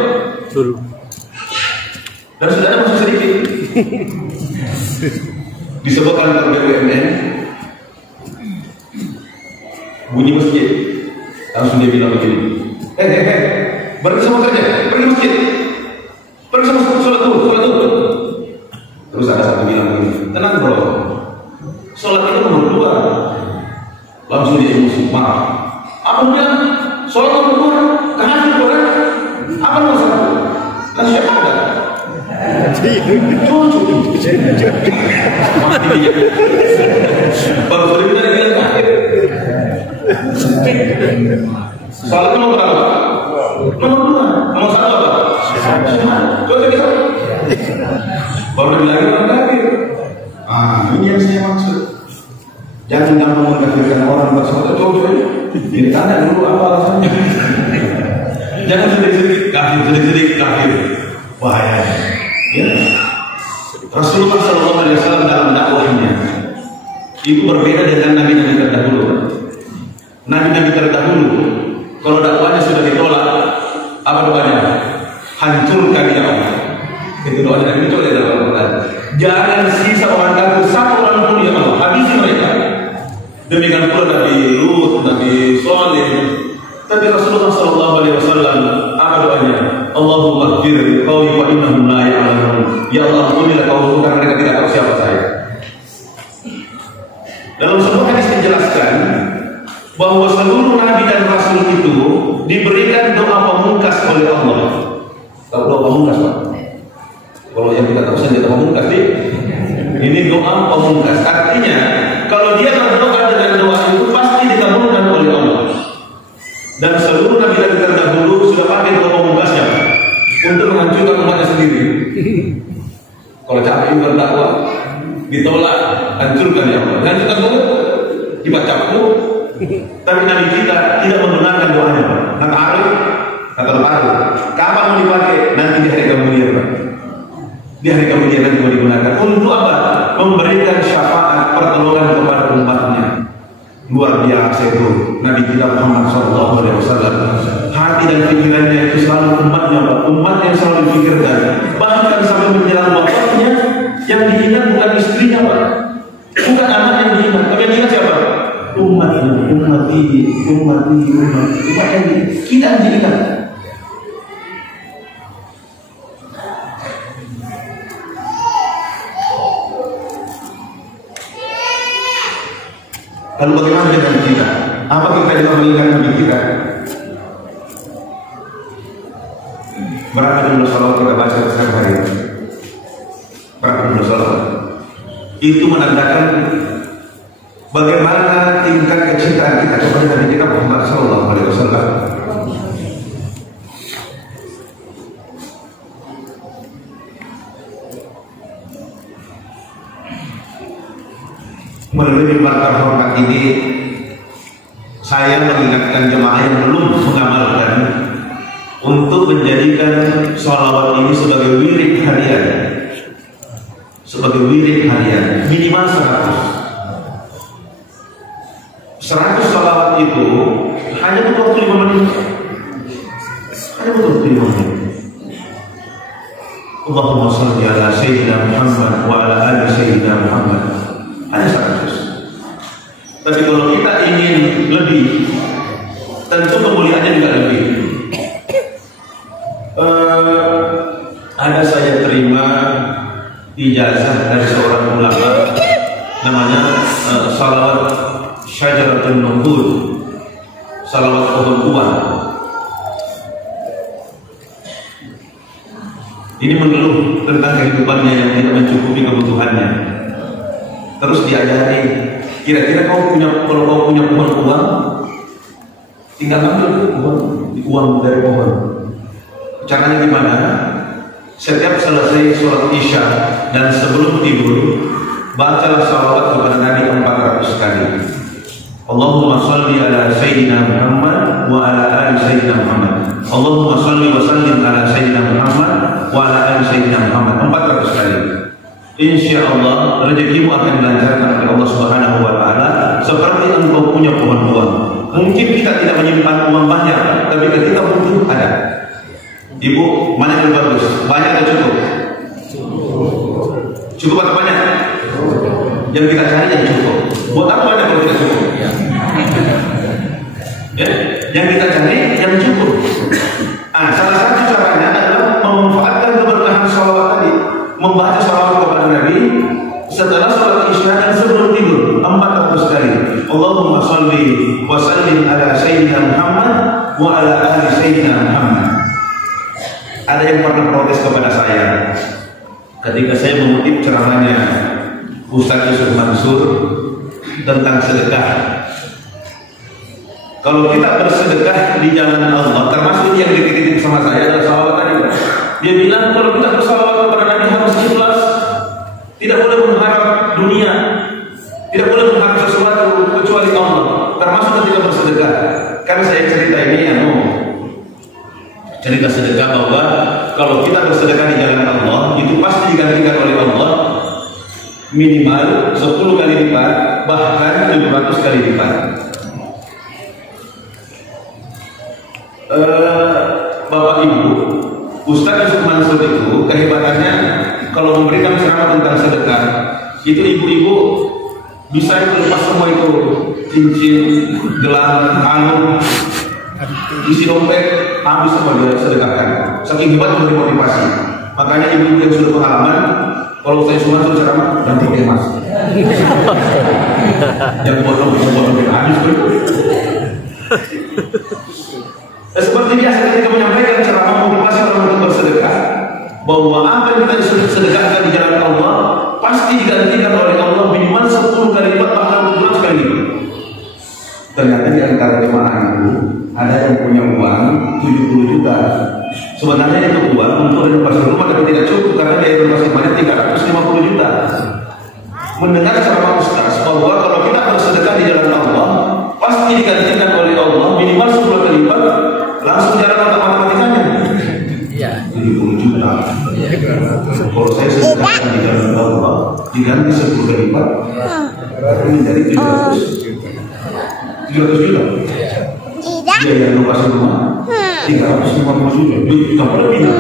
Dan sudah ada masuk sedikit. Disebutkan oleh BUMN, bunyi masjid, langsung dia bilang begini, berhenti sama kerja, pergi masjid. Pergi sama sholat dulu. Terus ada satu bilang begini, tenang bro, sholat itu nomor 2. Langsung dia emosi, marah. Apa dia? Sholat nomor 2, kafir orang. Apa nomor 1? Kan siapa ada? Cucu. Mati dia. Baru sudah kita bilang kafir. Sholat nomor berapa? Nomor 2. Nomor 1 apa? Kau Baru lagi orang kafir. Ini yang saya maksud. Jangan gampang mengkafirkan orang tersebut. Coba ini tanya dulu apa alasannya. Jangan sedikit-sedikit kafir. Bahaya. Ya. Rasulullah SAW dalam dakwahnya itu berbeda dengan nabi-nabi terdahulu. Nabi-nabi terdahulu, kalau dakwahnya sudah ditolak, apa doanya? Hancurkan ya Allah. Itu doanya Nabi itu dalam Al-Quran. Jangan sisa orang kafir satu orang pun ya Allah, habisi mereka. Demikian pula Nabi Lut, Nabi Saleh. Tapi Rasulullah SAW apa doanya? Allahumma ighfir qaumi fa innahum la ya'lamun. Ya Allah, ampunilah kaumku karena mereka tidak tahu siapa saya. Dalam sebuah hadis dijelaskan bahwa seluruh nabi dan rasul itu diberikan doa pamungkas oleh Allah. Tahu doa pamungkas, Pak? Kalau yang kita tahu saja doa pamungkas, ini doa pamungkas. Artinya, kalau dia berdoa dengan doa itu pasti dikabulkan oleh Allah. Dan seluruh nabi dan terdahulu sudah pakai doa pamungkasnya untuk menghancurkan umatnya sendiri. Kalau capek berdakwah, ditolak, hancurkan ya Allah. Hancurkan dulu, dibacaku. Tapi Nabi kita tidak menggunakan doanya, Pak. Kata Al-Arif, kapan mau dipakai? Nanti di hari kemudian, Pak. Di hari kemudian nanti mau digunakan. Untuk apa? Memberikan syafaat pertolongan kepada umatnya. Luar biasa itu Nabi kita Muhammad SAW. Hati dan pikirannya itu selalu umatnya, Pak. Umat yang selalu dipikirkan. Bahkan sampai menjelang wafatnya, yang diingat bukan istrinya, Pak. Bukan anak yang diingat. Tapi yang diingat siapa? Umat yang kita yang diingat. Lalu bagaimana dengan kita? Apa kita juga mengingat Nabi kita? Berapa jumlah salawat kita baca setiap hari? Berapa jumlah salawat? Itu menandakan bagaimana tingkat kecintaan kita kepada Nabi kita Muhammad SAW. Melalui mimbar terhormat ini, saya mengingatkan jemaah yang belum mengamalkan untuk menjadikan sholawat ini sebagai wirid harian, minimal 100 sholawat itu hanya butuh waktu 5 menit. Allahumma shalli ala sayyidina Muhammad wa ala ali sayyidina Muhammad. Hanya 100. Tapi kalau kita ingin lebih, tentu kemuliaannya juga lebih. Ada saya terima ijazah dari seorang ulama, namanya salawat Syajaratul Nuhud, salawat pohon buah. Ini mengeluh tentang kehidupannya yang tidak mencukupi kebutuhannya. Terus diajari, kira-kira kalau kau punya pohon uang, tinggal ambil uang dari pohon. Caranya gimana? Setiap selesai sholat isya dan sebelum tidur, bacalah salawat kepada Nabi 400 kali. Allahumma shalli ala sayyidina Muhammad wa ala ali sayyidina Muhammad. Allahumma shalli wa sallim ala sayyidina Muhammad wa ala ali sayyidina Muhammad. 400 kali. Insya Allah rezekimu akan dilancarkan oleh Allah Subhanahu wa Ta'ala seperti engkau punya pohon buah. Mungkin kita tidak menyimpan uang banyak, tapi ketika butuh ada. Ibu, mana yang bagus? Banyak atau cukup? Cukup atau banyak? Yang kita cari yang cukup. Buat apa banyak kalau tidak cukup? Ya? Yang kita cari yang cukup. Salah satu caranya adalah memanfaatkan keberkahan sholawat tadi. Membaca sholawat kepada Nabi setelah sholat isya dan sebelum tidur 400 kali. Allahumma sholli wa sallim ala sayyidina Muhammad wa ala ali sayyidina Muhammad. Ada yang pernah protes kepada saya ketika saya mengutip ceramahnya Ustaz Yusuf Mansur tentang sedekah. Kalau kita bersedekah di jalan Allah, termasuk yang dititip sama saya adalah salawat tadi. Dia bilang kalau kita bersalawat kepada Nabi harus ikhlas. boleh mengharap dunia, tidak boleh mengharap sesuatu kecuali Allah, termasuk ketika bersedekah. Karena saya cerita ini cerita sedekah bahwa kalau kita bersedekah di jalan Allah itu pasti digantikan oleh Allah minimal 10 kali lipat, bahkan 700 kali lipat. Bapak Ibu, Ustaz Yusuf Mansur itu kehebatannya kalau memberikan ceramah tentang sedekah itu ibu-ibu bisa itu lepas semua itu cincin, gelang, kalung, isi dompet, habis semua dia sedekahkan. Saking hebat memberi motivasi. Makanya ibu-ibu yang sudah pengalaman, kalau saya cuma suruh ceramah ganti emas. Yang potong habis begitu. Seperti biasa ketika menyampaikan ceramah motivasi orang untuk bersedekah, bahwa apa yang kita sedekahkan di jalan Allah pasti digantikan oleh Allah minimal 10 kali lipat, bahkan 12 kali lipat. Ternyata di antara jemaah itu ada yang punya uang 70 juta. Sebenarnya itu uang untuk renovasi rumah tapi tidak cukup karena biaya renovasi rumahnya 350 juta. Mendengar ceramah Ustaz bahwa kalau kita bersedekah di jalan Allah pasti digantikan oleh Allah minimal 10 kali lipat, langsung jalan matematikanya. Iya. 70 juta. Kalau saya sedekahkan di jalan Allah diganti 10 kali lipat menjadi 700 juta. Biaya renovasi rumah 350 juta. Kamu lebih.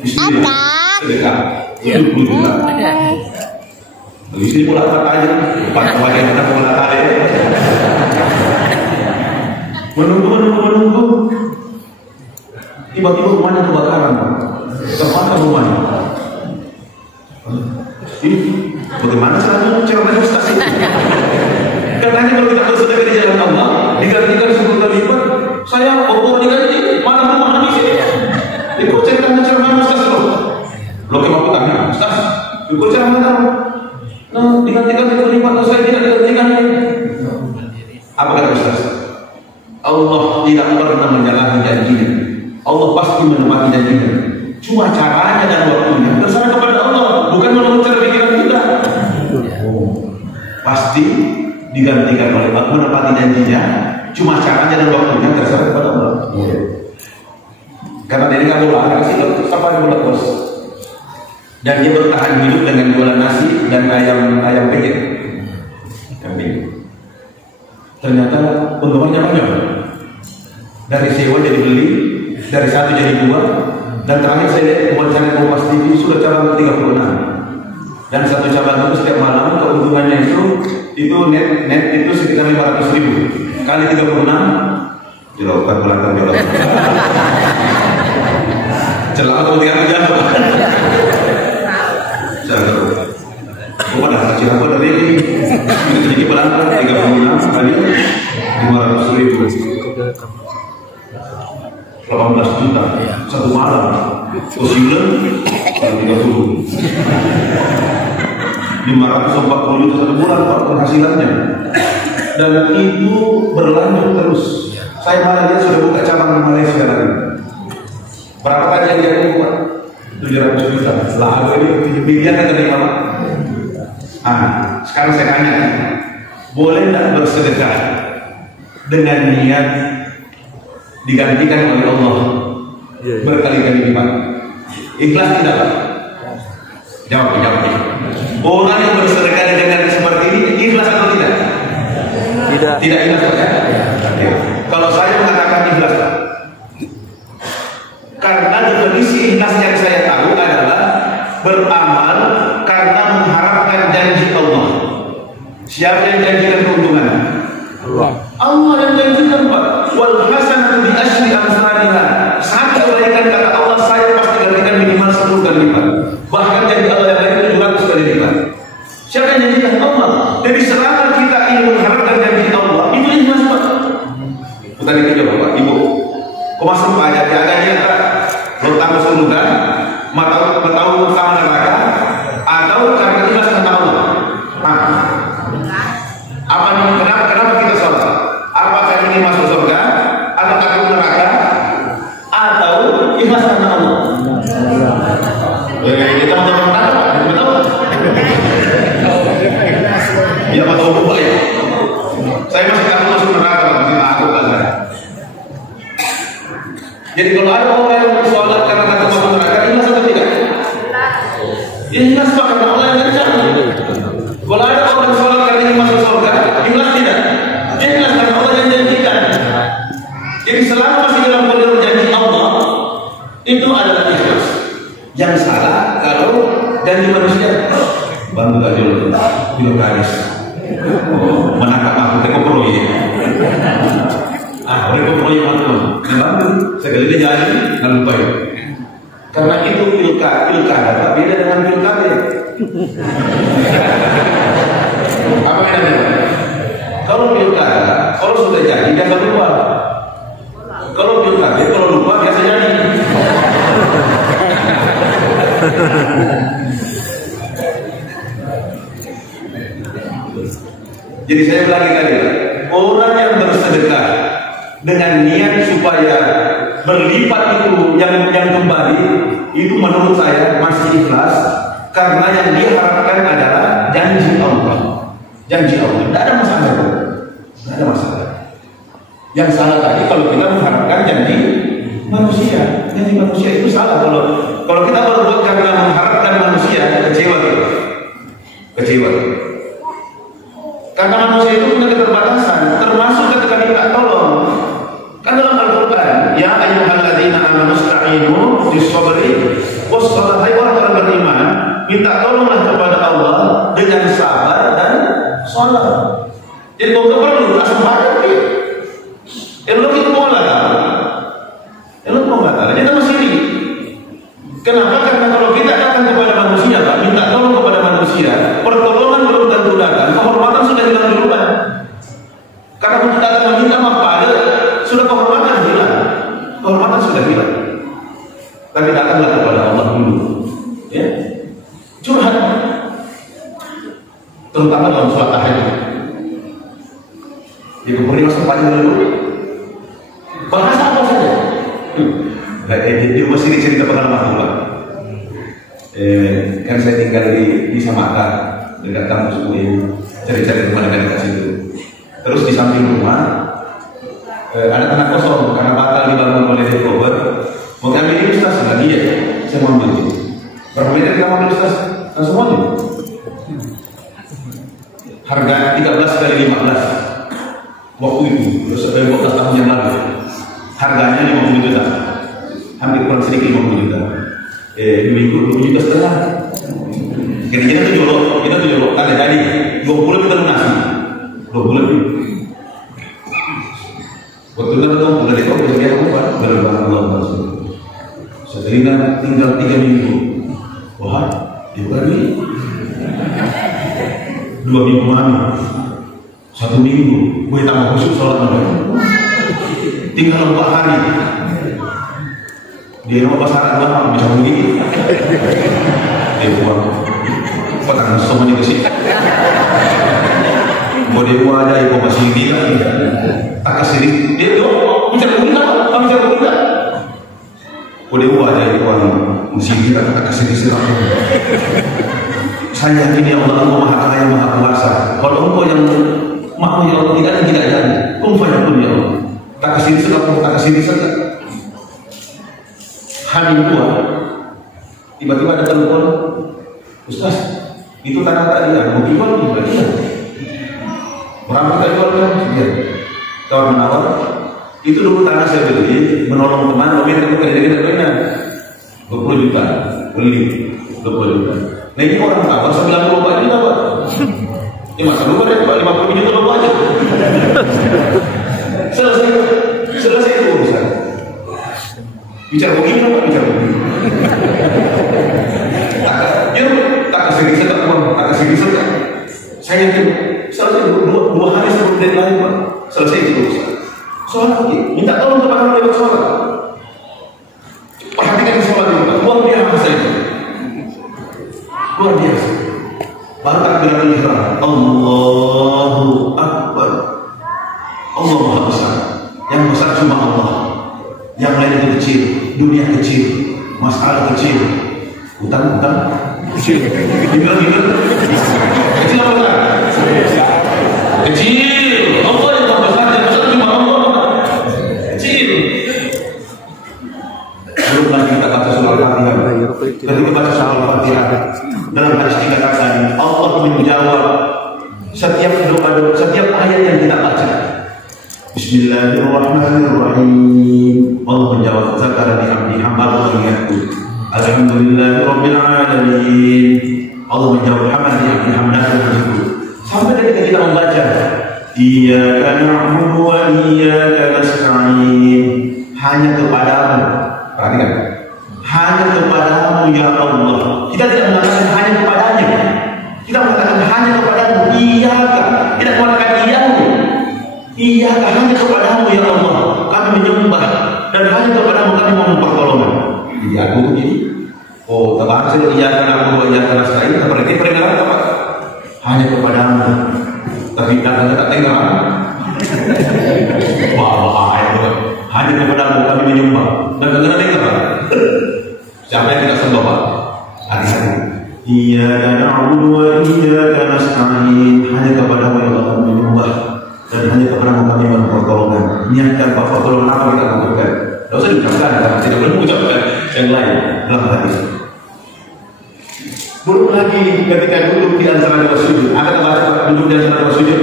Bismillah. Sedekah 70 juta. Di sini pula apa aja? Wajah kita pula ada. Menunggu. Tiba-tiba rumahnya kebakaran. Terbakar rumahnya. Ini bagaimana caranya cara Ustaz ini? Katanya kalau kita bersedekah di jalan Allah digantikan 10 kali lipat. Saya diganti mana rumah habis ini? Ikut ceritanya ceramah Ustaz lo kemakutan Ustaz. Ikut ceramah digantikan 10 kali lipat, saya tidak digantikan. Apa kata Ustaz? Allah tidak pernah menyalahi janjinya. Allah pasti menepati janjinya. Cuma caranya dan waktunya terserah kepada Allah, bukan menurut cara pikiran kita. Pasti digantikan oleh Allah, menepati janjinya. Cuma caranya dan waktunya terserah kepada Allah. Karena dari kamu lah kasih sampai bulat bos. Dan dia bertahan hidup dengan jualan nasi dan ayam penyet. Kambing. Ternyata penggemarnya banyak. Dari sewa jadi beli, dari 1 jadi 2, dan terakhir saya lihat wawancara Kompas TV sudah cabang ke-36. Dan 1 cabang itu setiap malam keuntungannya itu net itu sekitar 500.000 kali 36 dilakukan belakang celaka kemudian jatuh. Pada hasil apa dari ini belakang 36 kali 500.000 18 juta 1 malam. Usilan 30 540 juta 1 bulan penghasilannya, dan itu berlanjut terus. Saya malah dia sudah buka cabang di Malaysia lagi. Berapa kali yang dia buat? 700 juta. Lalu ini biliar kan dari mana? Sekarang saya tanya, boleh tidak bersedekah dengan niat digantikan oleh Allah berkali-kali lipat? Ikhlas tidak? Jawab. Orang yang bersedekah dengan seperti ini ikhlas atau tidak? Tidak ikhlas ya? Kalau saya mengatakan ikhlas, karena definisi ikhlas yang saya tahu adalah beramal karena mengharapkan janji Allah. Siapa yang janjikan keuntungan? Allah yang janjikan, Pak. Wal hasanatu bi asyri amsalha. Satu kebaikan kata Allah saya pasti gantikan minimal 10 kali lipat. Bahkan janji Allah yang lain 700 kali lipat. Siapa yang janjikan? Allah. Jadi selama kita ingin mengharapkan janji Allah, itu ikhlas, Pak. Bukan itu Bapak, Ibu. Kau masuk ayat-ayatnya lo tahu surga, tahu utama neraka, atau karena ikhlas kata Allah. Kenapa kita sholat? Apakah ini masuk surga, atau takut neraka, atau ikhlas karena Allah? sebab karena Allah yang kencang. Kalau ada orang sholat karena ingin masuk surga, ikhlas tidak? Dia ikhlas karena Allah yang janjikan. Jadi selama masih dalam koridor janji Allah, itu adalah ikhlas. Yang salah kalau janji manusia, bantu tadi dulu, bilokaris, menangkap aku teko proyek. Mereka proyek macam, bantu sekali dia jadi, nggak lupa ya. Karena itu pilkada beda dengan pilkada. Apa bedanya? Kalau pilkada, kalau sudah jadi biasa lupa. Kalau pilkada, kalau lupa biasa jadi. Jadi saya ulangi tadi, orang yang bersedekah dengan niat supaya berlipat itu yang kembali, itu menurut saya masih ikhlas, karena yang diharapkan adalah janji Allah. Janji Allah, tidak ada masalah. Tidak ada masalah. Yang salah tadi kalau kita mengharapkan janji manusia. Janji manusia itu salah. Kalau kita berbuat karena mengharapkan manusia, kecewa kita. Kecewa. Karena manusia itu punya keterbatasan, termasuk ketika kita tolong. Kan dalam Al-Quran, ya ayyuhalladzina amanu ista'inu bis-sabri was-salah. Hai orang beriman, minta tolonglah kepada Allah dengan sabar dan salat. Jadi kau perlu asal hati. Elok itu pola kan? Elok mau kata, jadi nama sini. Kenapa? Karena kalau kita datang kepada manusia, Pak, minta tolong kepada manusia, pertolongan belum tentu datang, kehormatan sudah hilang duluan. Karena kita datang meminta maaf, sudah kehormatan hilang. Kehormatan sudah hilang. Tapi datanglah kepada Allah dulu. Ya. Curhat. Terutama dalam sholat tahajud. Ibu beri masa panjang dulu. Bahasa apa saja? Di rumah sini cerita pengalaman pula. Kan saya tinggal di Samata, dekat kampus UI, cari-cari rumah dekat situ. Terus di samping rumah ada tanah kosong karena batal dibangun oleh developer. Mau ambil Ustaz, nggak dia, saya mau ambil. Berapa meter kamu ambil Ustaz? Langsung ambil. Harga 13 kali 15 waktu itu, terus 15 tahun yang lalu. Harganya 50 juta, hampir kurang sedikit 50 juta. 2 juta setengah. Kira-kira kita tuh jorok, ada jadi 20 kita lunasi, 20 lebih. Waktu itu kita mulai dekor, biasanya aku berlebaran Allah Rasul. Setelah tinggal 3 minggu, wah, ini 2 minggu mana? 1 minggu, gue tambah khusus sholat malam. Tinggal 4 hari. Dia mau pasaran doang, bisa begini. Dia buang, petang semuanya ke sini. Mau dia buang aja, ibu masih dia. Tak kasih dia doang, bicara kita, bicara kita. Mau dia buang aja, ibu masih dia tak kasih diserap. Saya yakin ya Allah, Engkau Maha Kaya, Maha Kuasa. Kalau Engkau yang mau ya Allah, tidak jadi. Kau pun ya Allah. Tak kasih diserap, tak kasih diserap. Hamil 2, tiba-tiba ada telepon, Ustaz, itu tanah tadi mau dijual juga dia. Berapa kita jualkan? Dia tawar menawar. Itu dulu tanah saya beli, menolong teman, itu kerja-kerja 20 juta, beli 20 juta. Nah ini orang tawar 94 juta Pak. Ya masa dulu ada 50 juta Bapak aja. Selesai itu urusan. Bicara begini apa? Bicara begini. Tak kasih riset, tak kasih riset. Saya yakin selesai 2 hari sebelum deadline Pak. Selesai itu urusan. Sholat lagi, minta tolong kepada orang lewat sholat. Perhatikan sholat itu, luar biasa itu. Luar biasa. Baru takbiratul ihram, Allahu Akbar. Allah Maha Besar. Yang besar cuma Allah. Yang lain itu kecil, dunia kecil, masalah kecil, utang kecil, kecil apa? Kecil. Allah yang Maha Besar, yang besar cuma Allah. Kecil. Belum lagi kita baca surah Al-Fatihah. ketika baca surah Al-Fatihah. Dalam hadis dikatakan Allah menjawab setiap doa, setiap ayat yang kita baca. Bismillahirrahmanirrahim. Allah menjawab zakarani abdi hamba mengingatku. Alhamdulillahirabbil alamin. Allah menjawab hamdani abdi hamdaku. Sampai ketika kita membaca Iyyaka na'budu wa iyyaka nasta'in, hanya kepadamu, perhatikan, hanya kepadamu ya Allah. Kita tidak mengatakan hanya kepadanya, kita mengatakan hanya kepadamu. Iyyaka, tidak mengatakan iyyaka, hanya kepadamu ya Allah kami menyembah, dan hanya kepadamu kami memohon pertolongan. Jadi aku begini, oh terbaca iyyaka na'budu wa iyyaka nasta'in, berarti peringatan apa? Hanya kepadamu. Tapi kata tengah, wah, hanya kepadamu kami menyembah, dan kena dengar. Siapa yang tidak sembah Pak? Hati-hati. Iyyaka na'budu wa iyyaka nasta'in, hanya kepadamu yang kami menyembah, dan hanya kepadamu kami memohon pertolongan. Niatkan Bapak pertolongan apa kita lakukan. Tidak usah diucapkan, karena tidak boleh mengucapkan yang lain dalam hati. Belum lagi ketika duduk di antara dua sujud. Ada baca duduk di antara dua sujud.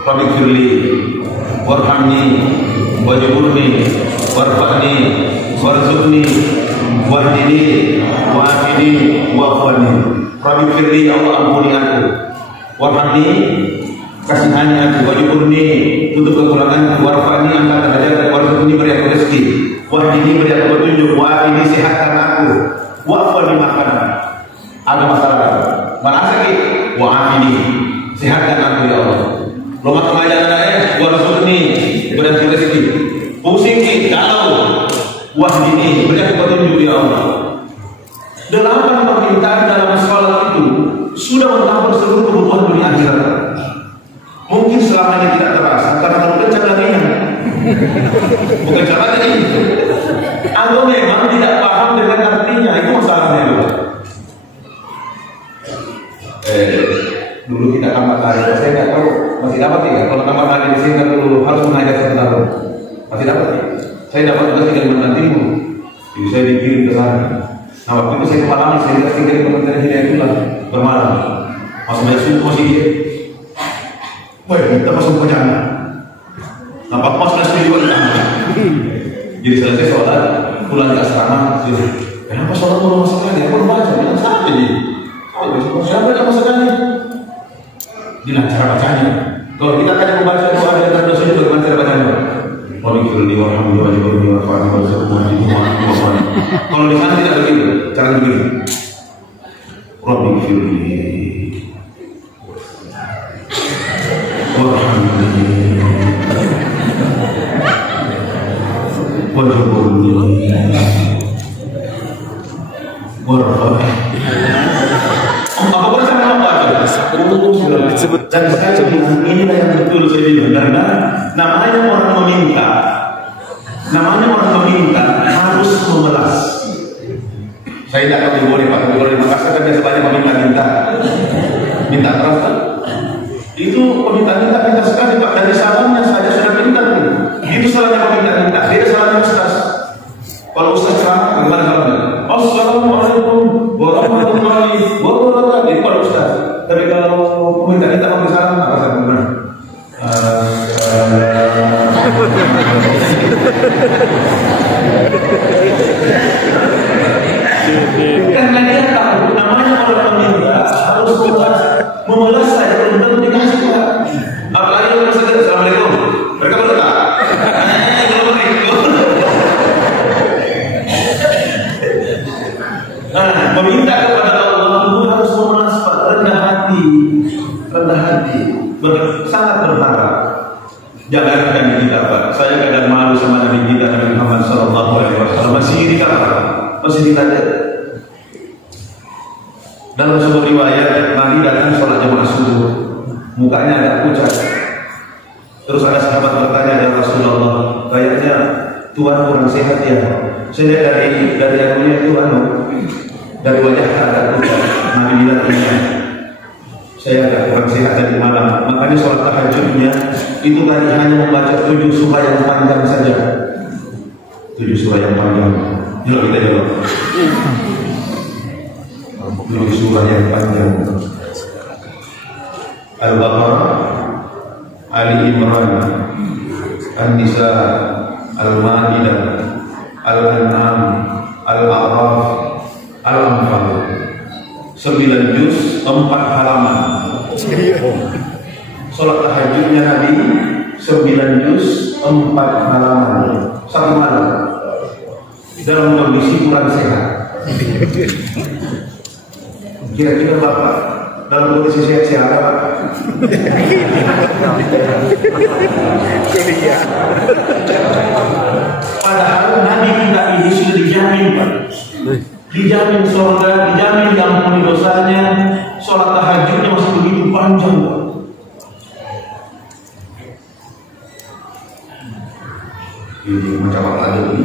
Rabbi firli, warhamni, wajburni, warfa'ni, warzuqni, wahdini, wa'afini, wa'afani. Rabbi firli, Allah ampuni aku. Warhamni, kasihani aku. Wajburni, tutup kekuranganku. Warfa'ni, angkat derajat. Warzuqni, beri aku rezeki. Wahdini, beri aku petunjuk. Wa'afini, sehatkan aku. Wa'afani, maafkan. Ada masalah, mana sakit? Wa'afini, sehatkan aku ya Allah. Rumah kemajuan saya, warzuqni, beri aku rezeki. Pusing nih, galau. Wahdini, beri aku petunjuk ya Allah. 8 permintaan dalam sholat itu sudah mencakup seluruh kebutuhan dunia akhirat. Mungkin selama ini tidak terasa karena terlalu kencang laginya. Bukan caranya ini. Atau memang tidak paham dengan artinya, itu masalahnya juga. Dulu kita tambah tadi, saya nggak tahu masih dapat tidak. Kalau tambah tadi di sini dulu harus mengajar 1 tahun, masih dapat ya. Saya dapat tugas di Kalimantan Timur, jadi saya dikirim ke sana. Nah waktu itu saya kemalam, saya dikasih dari Kementerian Hidayatullah bermalam. Masuk masuk masih dia, wah kita masuk ke sana. Nampak mas nasi juga di sana. Jadi selesai sholat, pulang ke asrama. Kenapa sholat belum masuk lagi? Aku belum baca, bilang saja jadi. Siapa yang masuk lagi? Inilah cara bacanya. Kalau kita tadi membaca doa di antara dosa itu, bagaimana cara bacanya? Waalaikumsalam warahmatullahi wabarakatuh. Kalau di sana tidak begitu, cara begini. Waalaikumsalam disebut dan saya bilang inilah yang betul saya bilang, karena namanya orang meminta harus memelas. Saya tidak tahu boleh Pak, boleh di Makassar kan biasa banyak minta keras kan? Itu minta sekali Pak, dari salamnya saja sudah minta dulu. Itu salahnya minta, beda salahnya Ustaz. Kalau Ustaz ceramah bagaimana salahnya? Assalamualaikum warahmatullahi wabarakatuh. Itu kalau Ustaz. Tapi kalau minta memberi salam, apa saya benar? Karena dia tahu namanya orang meminta harus memelas saja, belum dikasih Tuhan. Apalagi kalau saja Assalamualaikum, mereka berkata, meminta kepada Allah itu harus memelas, rendah hati, sangat berharap. Jangankan kita Pak, saya kadang malu sama Nabi kita Nabi Muhammad SAW. Masih ditanya. Dalam sebuah riwayat, Nabi datang sholat jamaah subuh, mukanya agak pucat. Terus ada sahabat bertanya, ya Rasulullah, kayaknya Tuhan kurang sehat ya. Saya lihat dari anunya Tuhan, dari wajahnya agak pucat. Nabi bilang ini, saya agak kurang sehat tadi malam. Makanya sholat tahajudnya itu tadi hanya membaca 7 surah yang panjang saja. 7 surah yang panjang. Yuk kita jawab. Ini surah yang panjang. Al-Baqarah, Ali Imran, An-Nisa, Al-Ma'idah, Al-An'am, Al-A'raf, Al-Anfal. 9 juz, 4 halaman. Salat tahajudnya Nabi 9 juz, 4 halaman. 1 malam. Dalam kondisi kurang sehat. Kira-kira Bapak dalam kondisi sehat-sehat Pak? Padahal Nabi kita ini sudah dijamin Pak. Dijamin surga, dijamin diampuni dosanya. Sholat tahajudnya masih begitu panjang Pak. Ini macam apa lagi ini?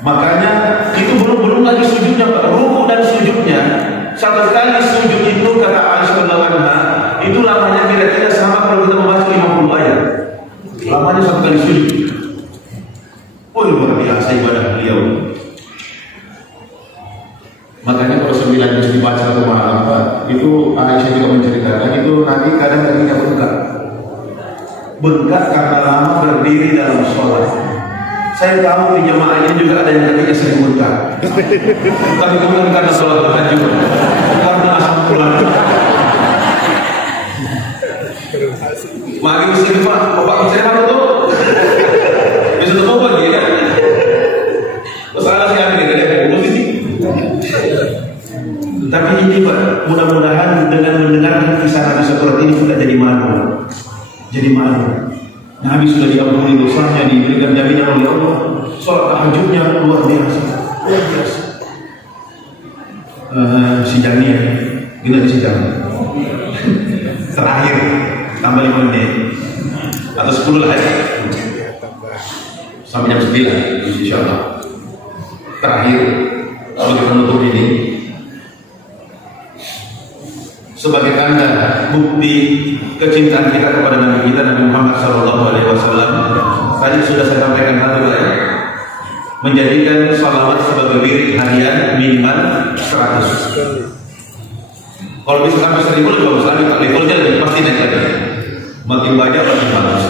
Makanya itu belum lagi sujudnya Pak. Ruku dan sujudnya, satu kali sujud itu kata Aisyah radhiyallahu anha, itu lamanya kira-kira sama kalau kita membaca 50 ayat. Lamanya satu kali sujud. Oh luar biasa ibadah beliau. Makanya kalau 9 juz dibaca satu malam Pak, itu Aisyah juga menceritakan itu Nabi kadang kakinya bengkak karena lama berdiri dalam sholat. Saya tahu di jemaahnya juga ada yang kakinya sering bengkak. Tapi bukan karena sholat tahajud, karena asam pulang. Mari sini Pak, Bapak saya mana tuh? Bisa ketemu lagi ya? Masalah sekali ada sini. Tapi ini Pak, mudah-mudahan dengan mendengarkan kisah Nabi seperti ini kita jadi malu. Jadi malu. Nabi sudah diampuni dosanya, diberikan jaminan oleh Allah. Sholat tahajudnya luar biasa. Luar biasa. Si Jamil, gila si Jamil. Terakhir, tambah 5 menit atau 10 lah ya. Sampai jam 9, insya Allah. Terakhir, kalau kita menutup ini, sebagai tanda bukti kecintaan kita kepada Nabi kita Nabi Muhammad SAW. Tadi sudah saya sampaikan satu ya, menjadikan salawat sebagai wirid harian minimal 100. Kalau bisa sampai 1000 lebih bagus lagi, levelnya lebih pasti naik lagi. Makin banyak makin bagus.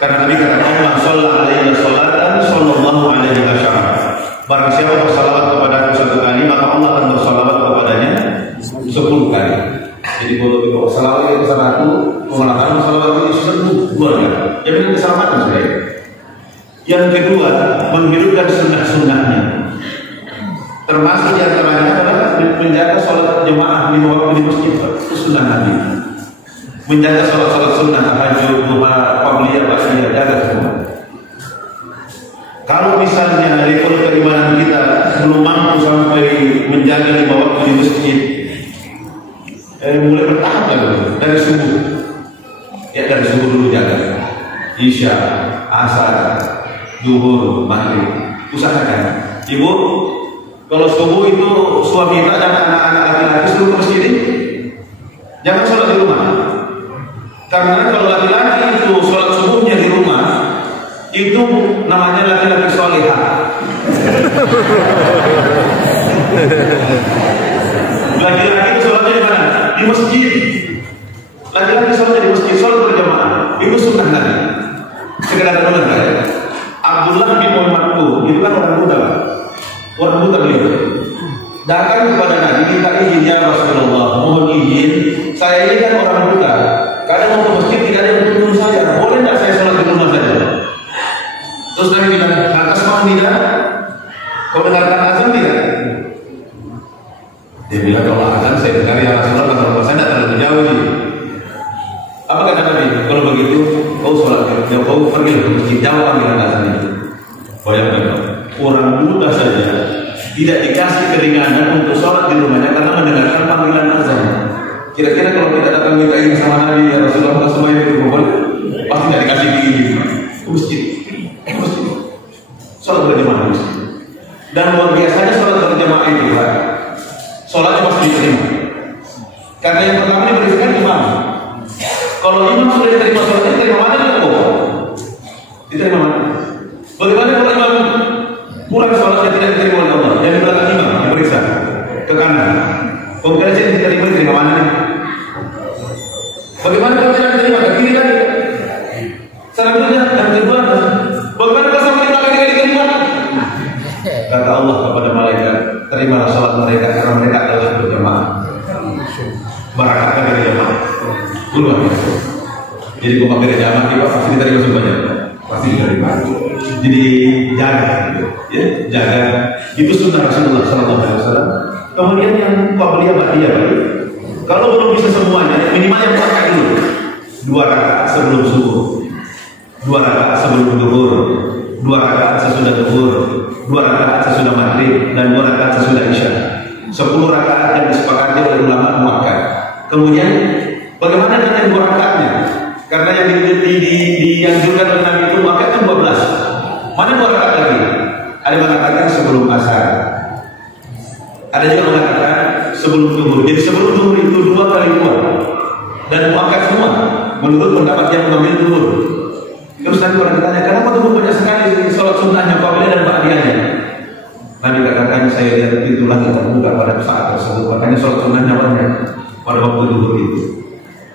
Karena Nabi kata Allah sallallahu alaihi wasallam sallallahu alaihi wasallam. Barang siapa bersalawat kepada aku 1 kali, maka Allah akan bersalawat kepadanya 10 kali. Jadi kalau kita salawat ke satu, mengatakan salawat itu satu keluarga. Jaminan keselamatan sudah. Yang kedua, menghidupkan sunnah-sunnahnya. Termasuk di antaranya adalah menjaga sholat jemaah di waktu di masjid. Itu sunnah Nabi. Menjaga sholat sunnah, tahajud, duha, qabliyah, ba'diyah, jaga semua. Kalau misalnya level keimanan kita belum mampu sampai menjaga 5 waktu di masjid, mulai bertahap dari subuh. Ya dari subuh dulu jaga. Isya, asar, zuhur, maghrib. Usahakan. Ibu, kalau subuh itu suami kita dan anak-anak laki-laki suruh ke masjid ini. Jangan sholat di rumah. Karena kalau laki-laki itu sholat subuhnya di rumah, itu namanya laki-laki solehah. Laki-laki itu sholatnya di mana? Di masjid. Laki-laki sholatnya di masjid, sholat berjamaah. Itu sunnah Nabi. Sekedar mendengar ya. Abdullah bin Muhammad itu kan orang muda, orang muda beliau. Datang kepada Nabi minta izin, ya Rasulullah, mohon izin. Saya ini kan orang muda. Kadang mau ke masjid tidak ada yang menuntun saya. Boleh tidak saya sholat di rumah saja? Terus Nabi bilang, atas mau tidak? Kau dengarkan azan tidak? Dia bilang, kalau azan saya dengar ya Rasulullah, kalau rumah saya tidak terlalu jauh. Apa kata Nabi? Kalau begitu, kau sholat, kau pergi ke masjid, jauh panggilan azan itu. Bayangkan, orang muda saja tidak dikasih keringanan untuk sholat di rumahnya karena mendengarkan panggilan azan. Kira-kira kalau kita datang minta ini sama Nabi, ya Rasulullah, semua itu boleh? Pasti tidak dikasih diri ke masjid. Sholat berjamaah masjid. Dan luar biasanya sholat berjamaah itu, Pak, sholatnya pasti diterima. Karena yang pertama diberikan imam. Kalau imam sudah diterima sholatnya, diterima mana itu? Diterima mana? Bagaimana kalau imam kurang sholatnya tidak diterima oleh Allah? Yang terima sholat mereka karena mereka adalah berjamaah. Barakatnya dari jamaah. Luar biasa. Jadi kalau pakai jamaah kita pasti diterima semuanya. Pasti diterima. Jadi jaga, gitu. Ya, jaga. Itu sunnah Rasulullah SAW. Kemudian yang qabliyah ba'diyah, kalau belum bisa semuanya, minimal yang pakai dulu. 2 rakaat sebelum subuh, 2 rakaat sebelum zuhur, 2 rakaat sesudah zuhur, 2 rakaat sesudah maghrib, dan 2 rakaat sesudah isya. 10 rakaat yang disepakati oleh ulama muakkad. Kemudian bagaimana dengan 2 rakaatnya? Karena yang dianjurkan oleh Nabi itu muakkad kan 12. Mana 2 rakaat lagi? Ada mengatakan sebelum asar, ada juga mengatakan sebelum zuhur. Jadi sebelum zuhur itu 2 kali 2 dan muakkad semua menurut pendapat yang mengambil zuhur. Terus nanti orang ditanya, kenapa zuhur banyak sekali sholat sunnahnya, qabliyah dan ba'diyahnya? Nabi katakan, saya lihat itu lagi terbuka pada saat tersebut, makanya sholat sunnahnya banyak pada waktu zuhur itu.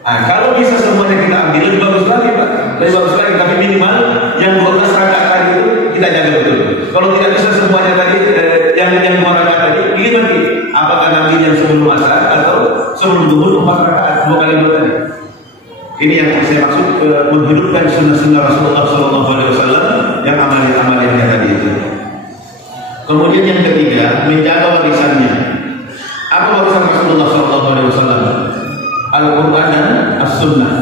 Nah, kalau bisa semuanya kita ambil, lebih bagus lagi Pak, lebih bagus lagi, tapi minimal yang 12 rakaat tadi itu kita jaga betul. Kalau tidak bisa semuanya tadi, yang 2 rakaat tadi, ini nanti apakah nanti yang sebelum asar atau sebelum zuhur 4 rakaat 2 kali 2 tadi? Ini yang saya maksud menghidupkan sunnah-sunnah Rasulullah SAW yang amalan-amalannya tadi itu. Kemudian yang ketiga, menjaga warisannya. Apa warisan Rasulullah SAW? Al-Quran dan As-Sunnah.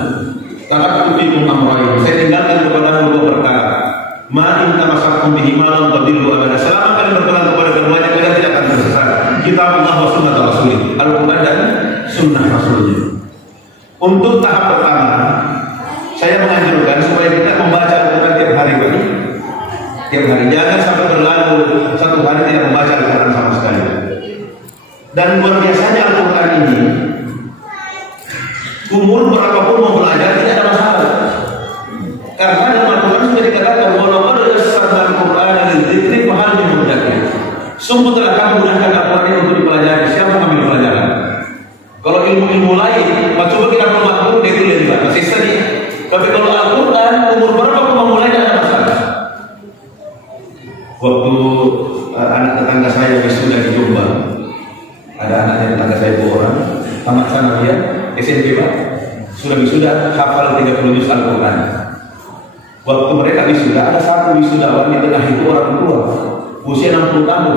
Taraktu fikum amrayn. Saya tinggalkan kepada 2 perkara. Ma in tamassaktum bihi ma lan tadillu abada. Selama kalian berpegang kepada keduanya, kalian tidak akan tersesat. Kitabullah wa sunnah Rasulih. Al-Quran dan Sunnah Rasulnya. Untuk tahap pertama, saya menganjurkan supaya kita membaca Al-Quran tiap hari, Pak. Tiap hari. Jangan sampai berlalu 1 hari tidak membaca Al-Quran sama sekali. Dan luar biasanya Al-Quran ini, umur berapapun mau belajar tidak ada masalah. Karena dalam Al-Quran sudah dikatakan, walaupun ada sabda Al-Quran dan dzikri mahal dimudahkan. Sungguh telah kami mudahkan Al-Quran untuk dipelajari. Siapa mengambil pelajaran? Kalau ilmu-ilmu lain, coba kita perlu dia itu lebih masih tadi. Tapi kalau Al-Quran umur berapapun mau mulai tidak ada masalah. Waktu anak tetangga saya wisuda di Jombang, ada anaknya tetangga saya 2 orang, tamat sanawiyah SMP Pak, sudah wisuda hafal 30 juz Al-Quran. Waktu mereka wisuda, ada 1 wisudawan di tengah itu orang tua, usia 60 tahun,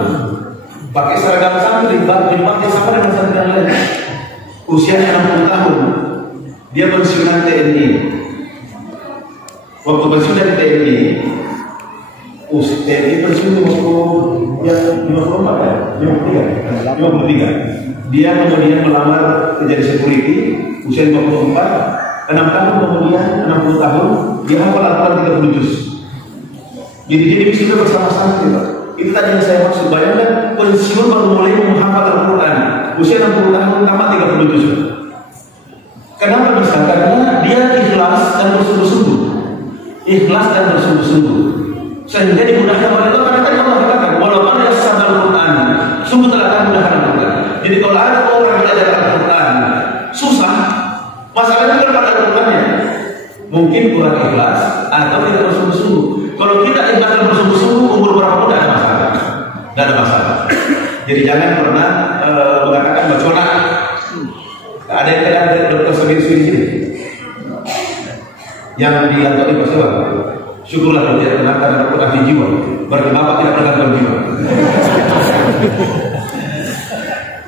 pakai seragam santri, berbagai sama dengan santri yang lain, usianya 60 tahun, dia pensiunan TNI. Waktu pensiunan di TNI, TNI pensiun waktu yang 54 ya, 53. Dia kemudian melamar menjadi security, usia 54, 6 tahun kemudian 60 tahun, dia hafal Al-Quran 30 juz. Jadi sudah bersama santri, Pak. Itu tadi yang saya maksud. Bayangkan pensiun baru mulai menghafal Al-Quran, usia 60 tahun tamat 30 juz. Kenapa bisa? Karena dia ikhlas dan bersungguh-sungguh. Ikhlas dan bersungguh-sungguh. Sehingga dimudahkan oleh Allah. Karena tadi Allah katakan, walaupun ada sabda Al-Quran, sungguh telah kami mudahkan Al-Quran. Jadi kalau ada orang belajar Al-Quran susah, masalahnya bukan pada Al-Qurannya, mungkin kurang ikhlas atau tidak bersungguh-sungguh. Kalau kita ikhlas dan bersungguh-sungguh, umur berapapun tidak ada masalah. Tidak ada masalah. Jadi jangan pernah mengatakan bacona. Ada yang ada dokter sendiri yang diantoi bersewa. Syukurlah kalau dia tenang karena dokter ahli jiwa. Berarti bapak tidak pernah gangguan jiwa.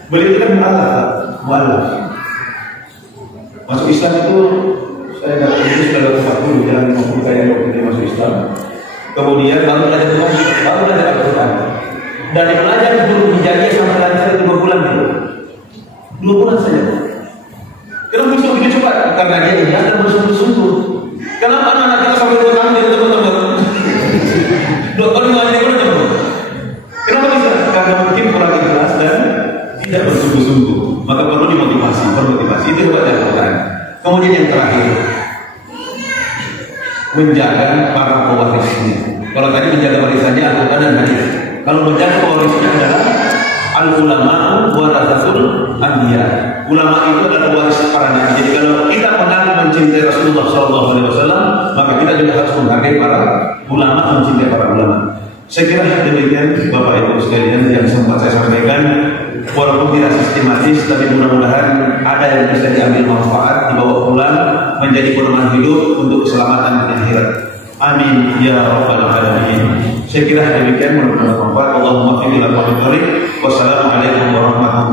Beliau itu kan mu'alaf. Masuk Islam itu saya tidak tahu sudah 40 jalan 50 kali waktu dia masuk Islam. Kemudian baru belajar Quran, baru belajar Al-Quran. Dan dia belajar guru hijaiyah sampai lancar 2 bulan dulu. 2 bulan saja. Kenapa bisa begitu cepat? Karena dia ikhlas dan bersungguh-sungguh. Kenapa anak kita sampai 2 tahun dia teman-teman? 2 tahun lagi dia teman. Kenapa bisa? Karena mungkin kurang ikhlas dan tidak bersungguh-sungguh. Maka perlu dimotivasi. Itu hebatnya Al-Quran. Kemudian yang terakhir, menjaga para pewarisnya. Kalau tadi menjaga warisannya Al-Quran dan hadis. Kalau menjaga pewarisnya adalah al-ulama warathatul anbiya. Ulama itu adalah waris para nabi. Jadi kalau kita mengaku mencintai Rasulullah SAW, maka kita juga harus menghargai para ulama, mencintai para ulama. Saya kira demikian Bapak Ibu sekalian yang sempat saya sampaikan, walaupun tidak sistematis, tapi mudah-mudahan ada yang bisa diambil manfaat, dibawa pulang menjadi pedoman hidup untuk keselamatan di akhirat. Amin ya rabbal alamin. Saya kira demikian, mudah-mudahan bermanfaat. Allahumma qina wa Wassalamualaikum warahmatullahi wabarakatuh.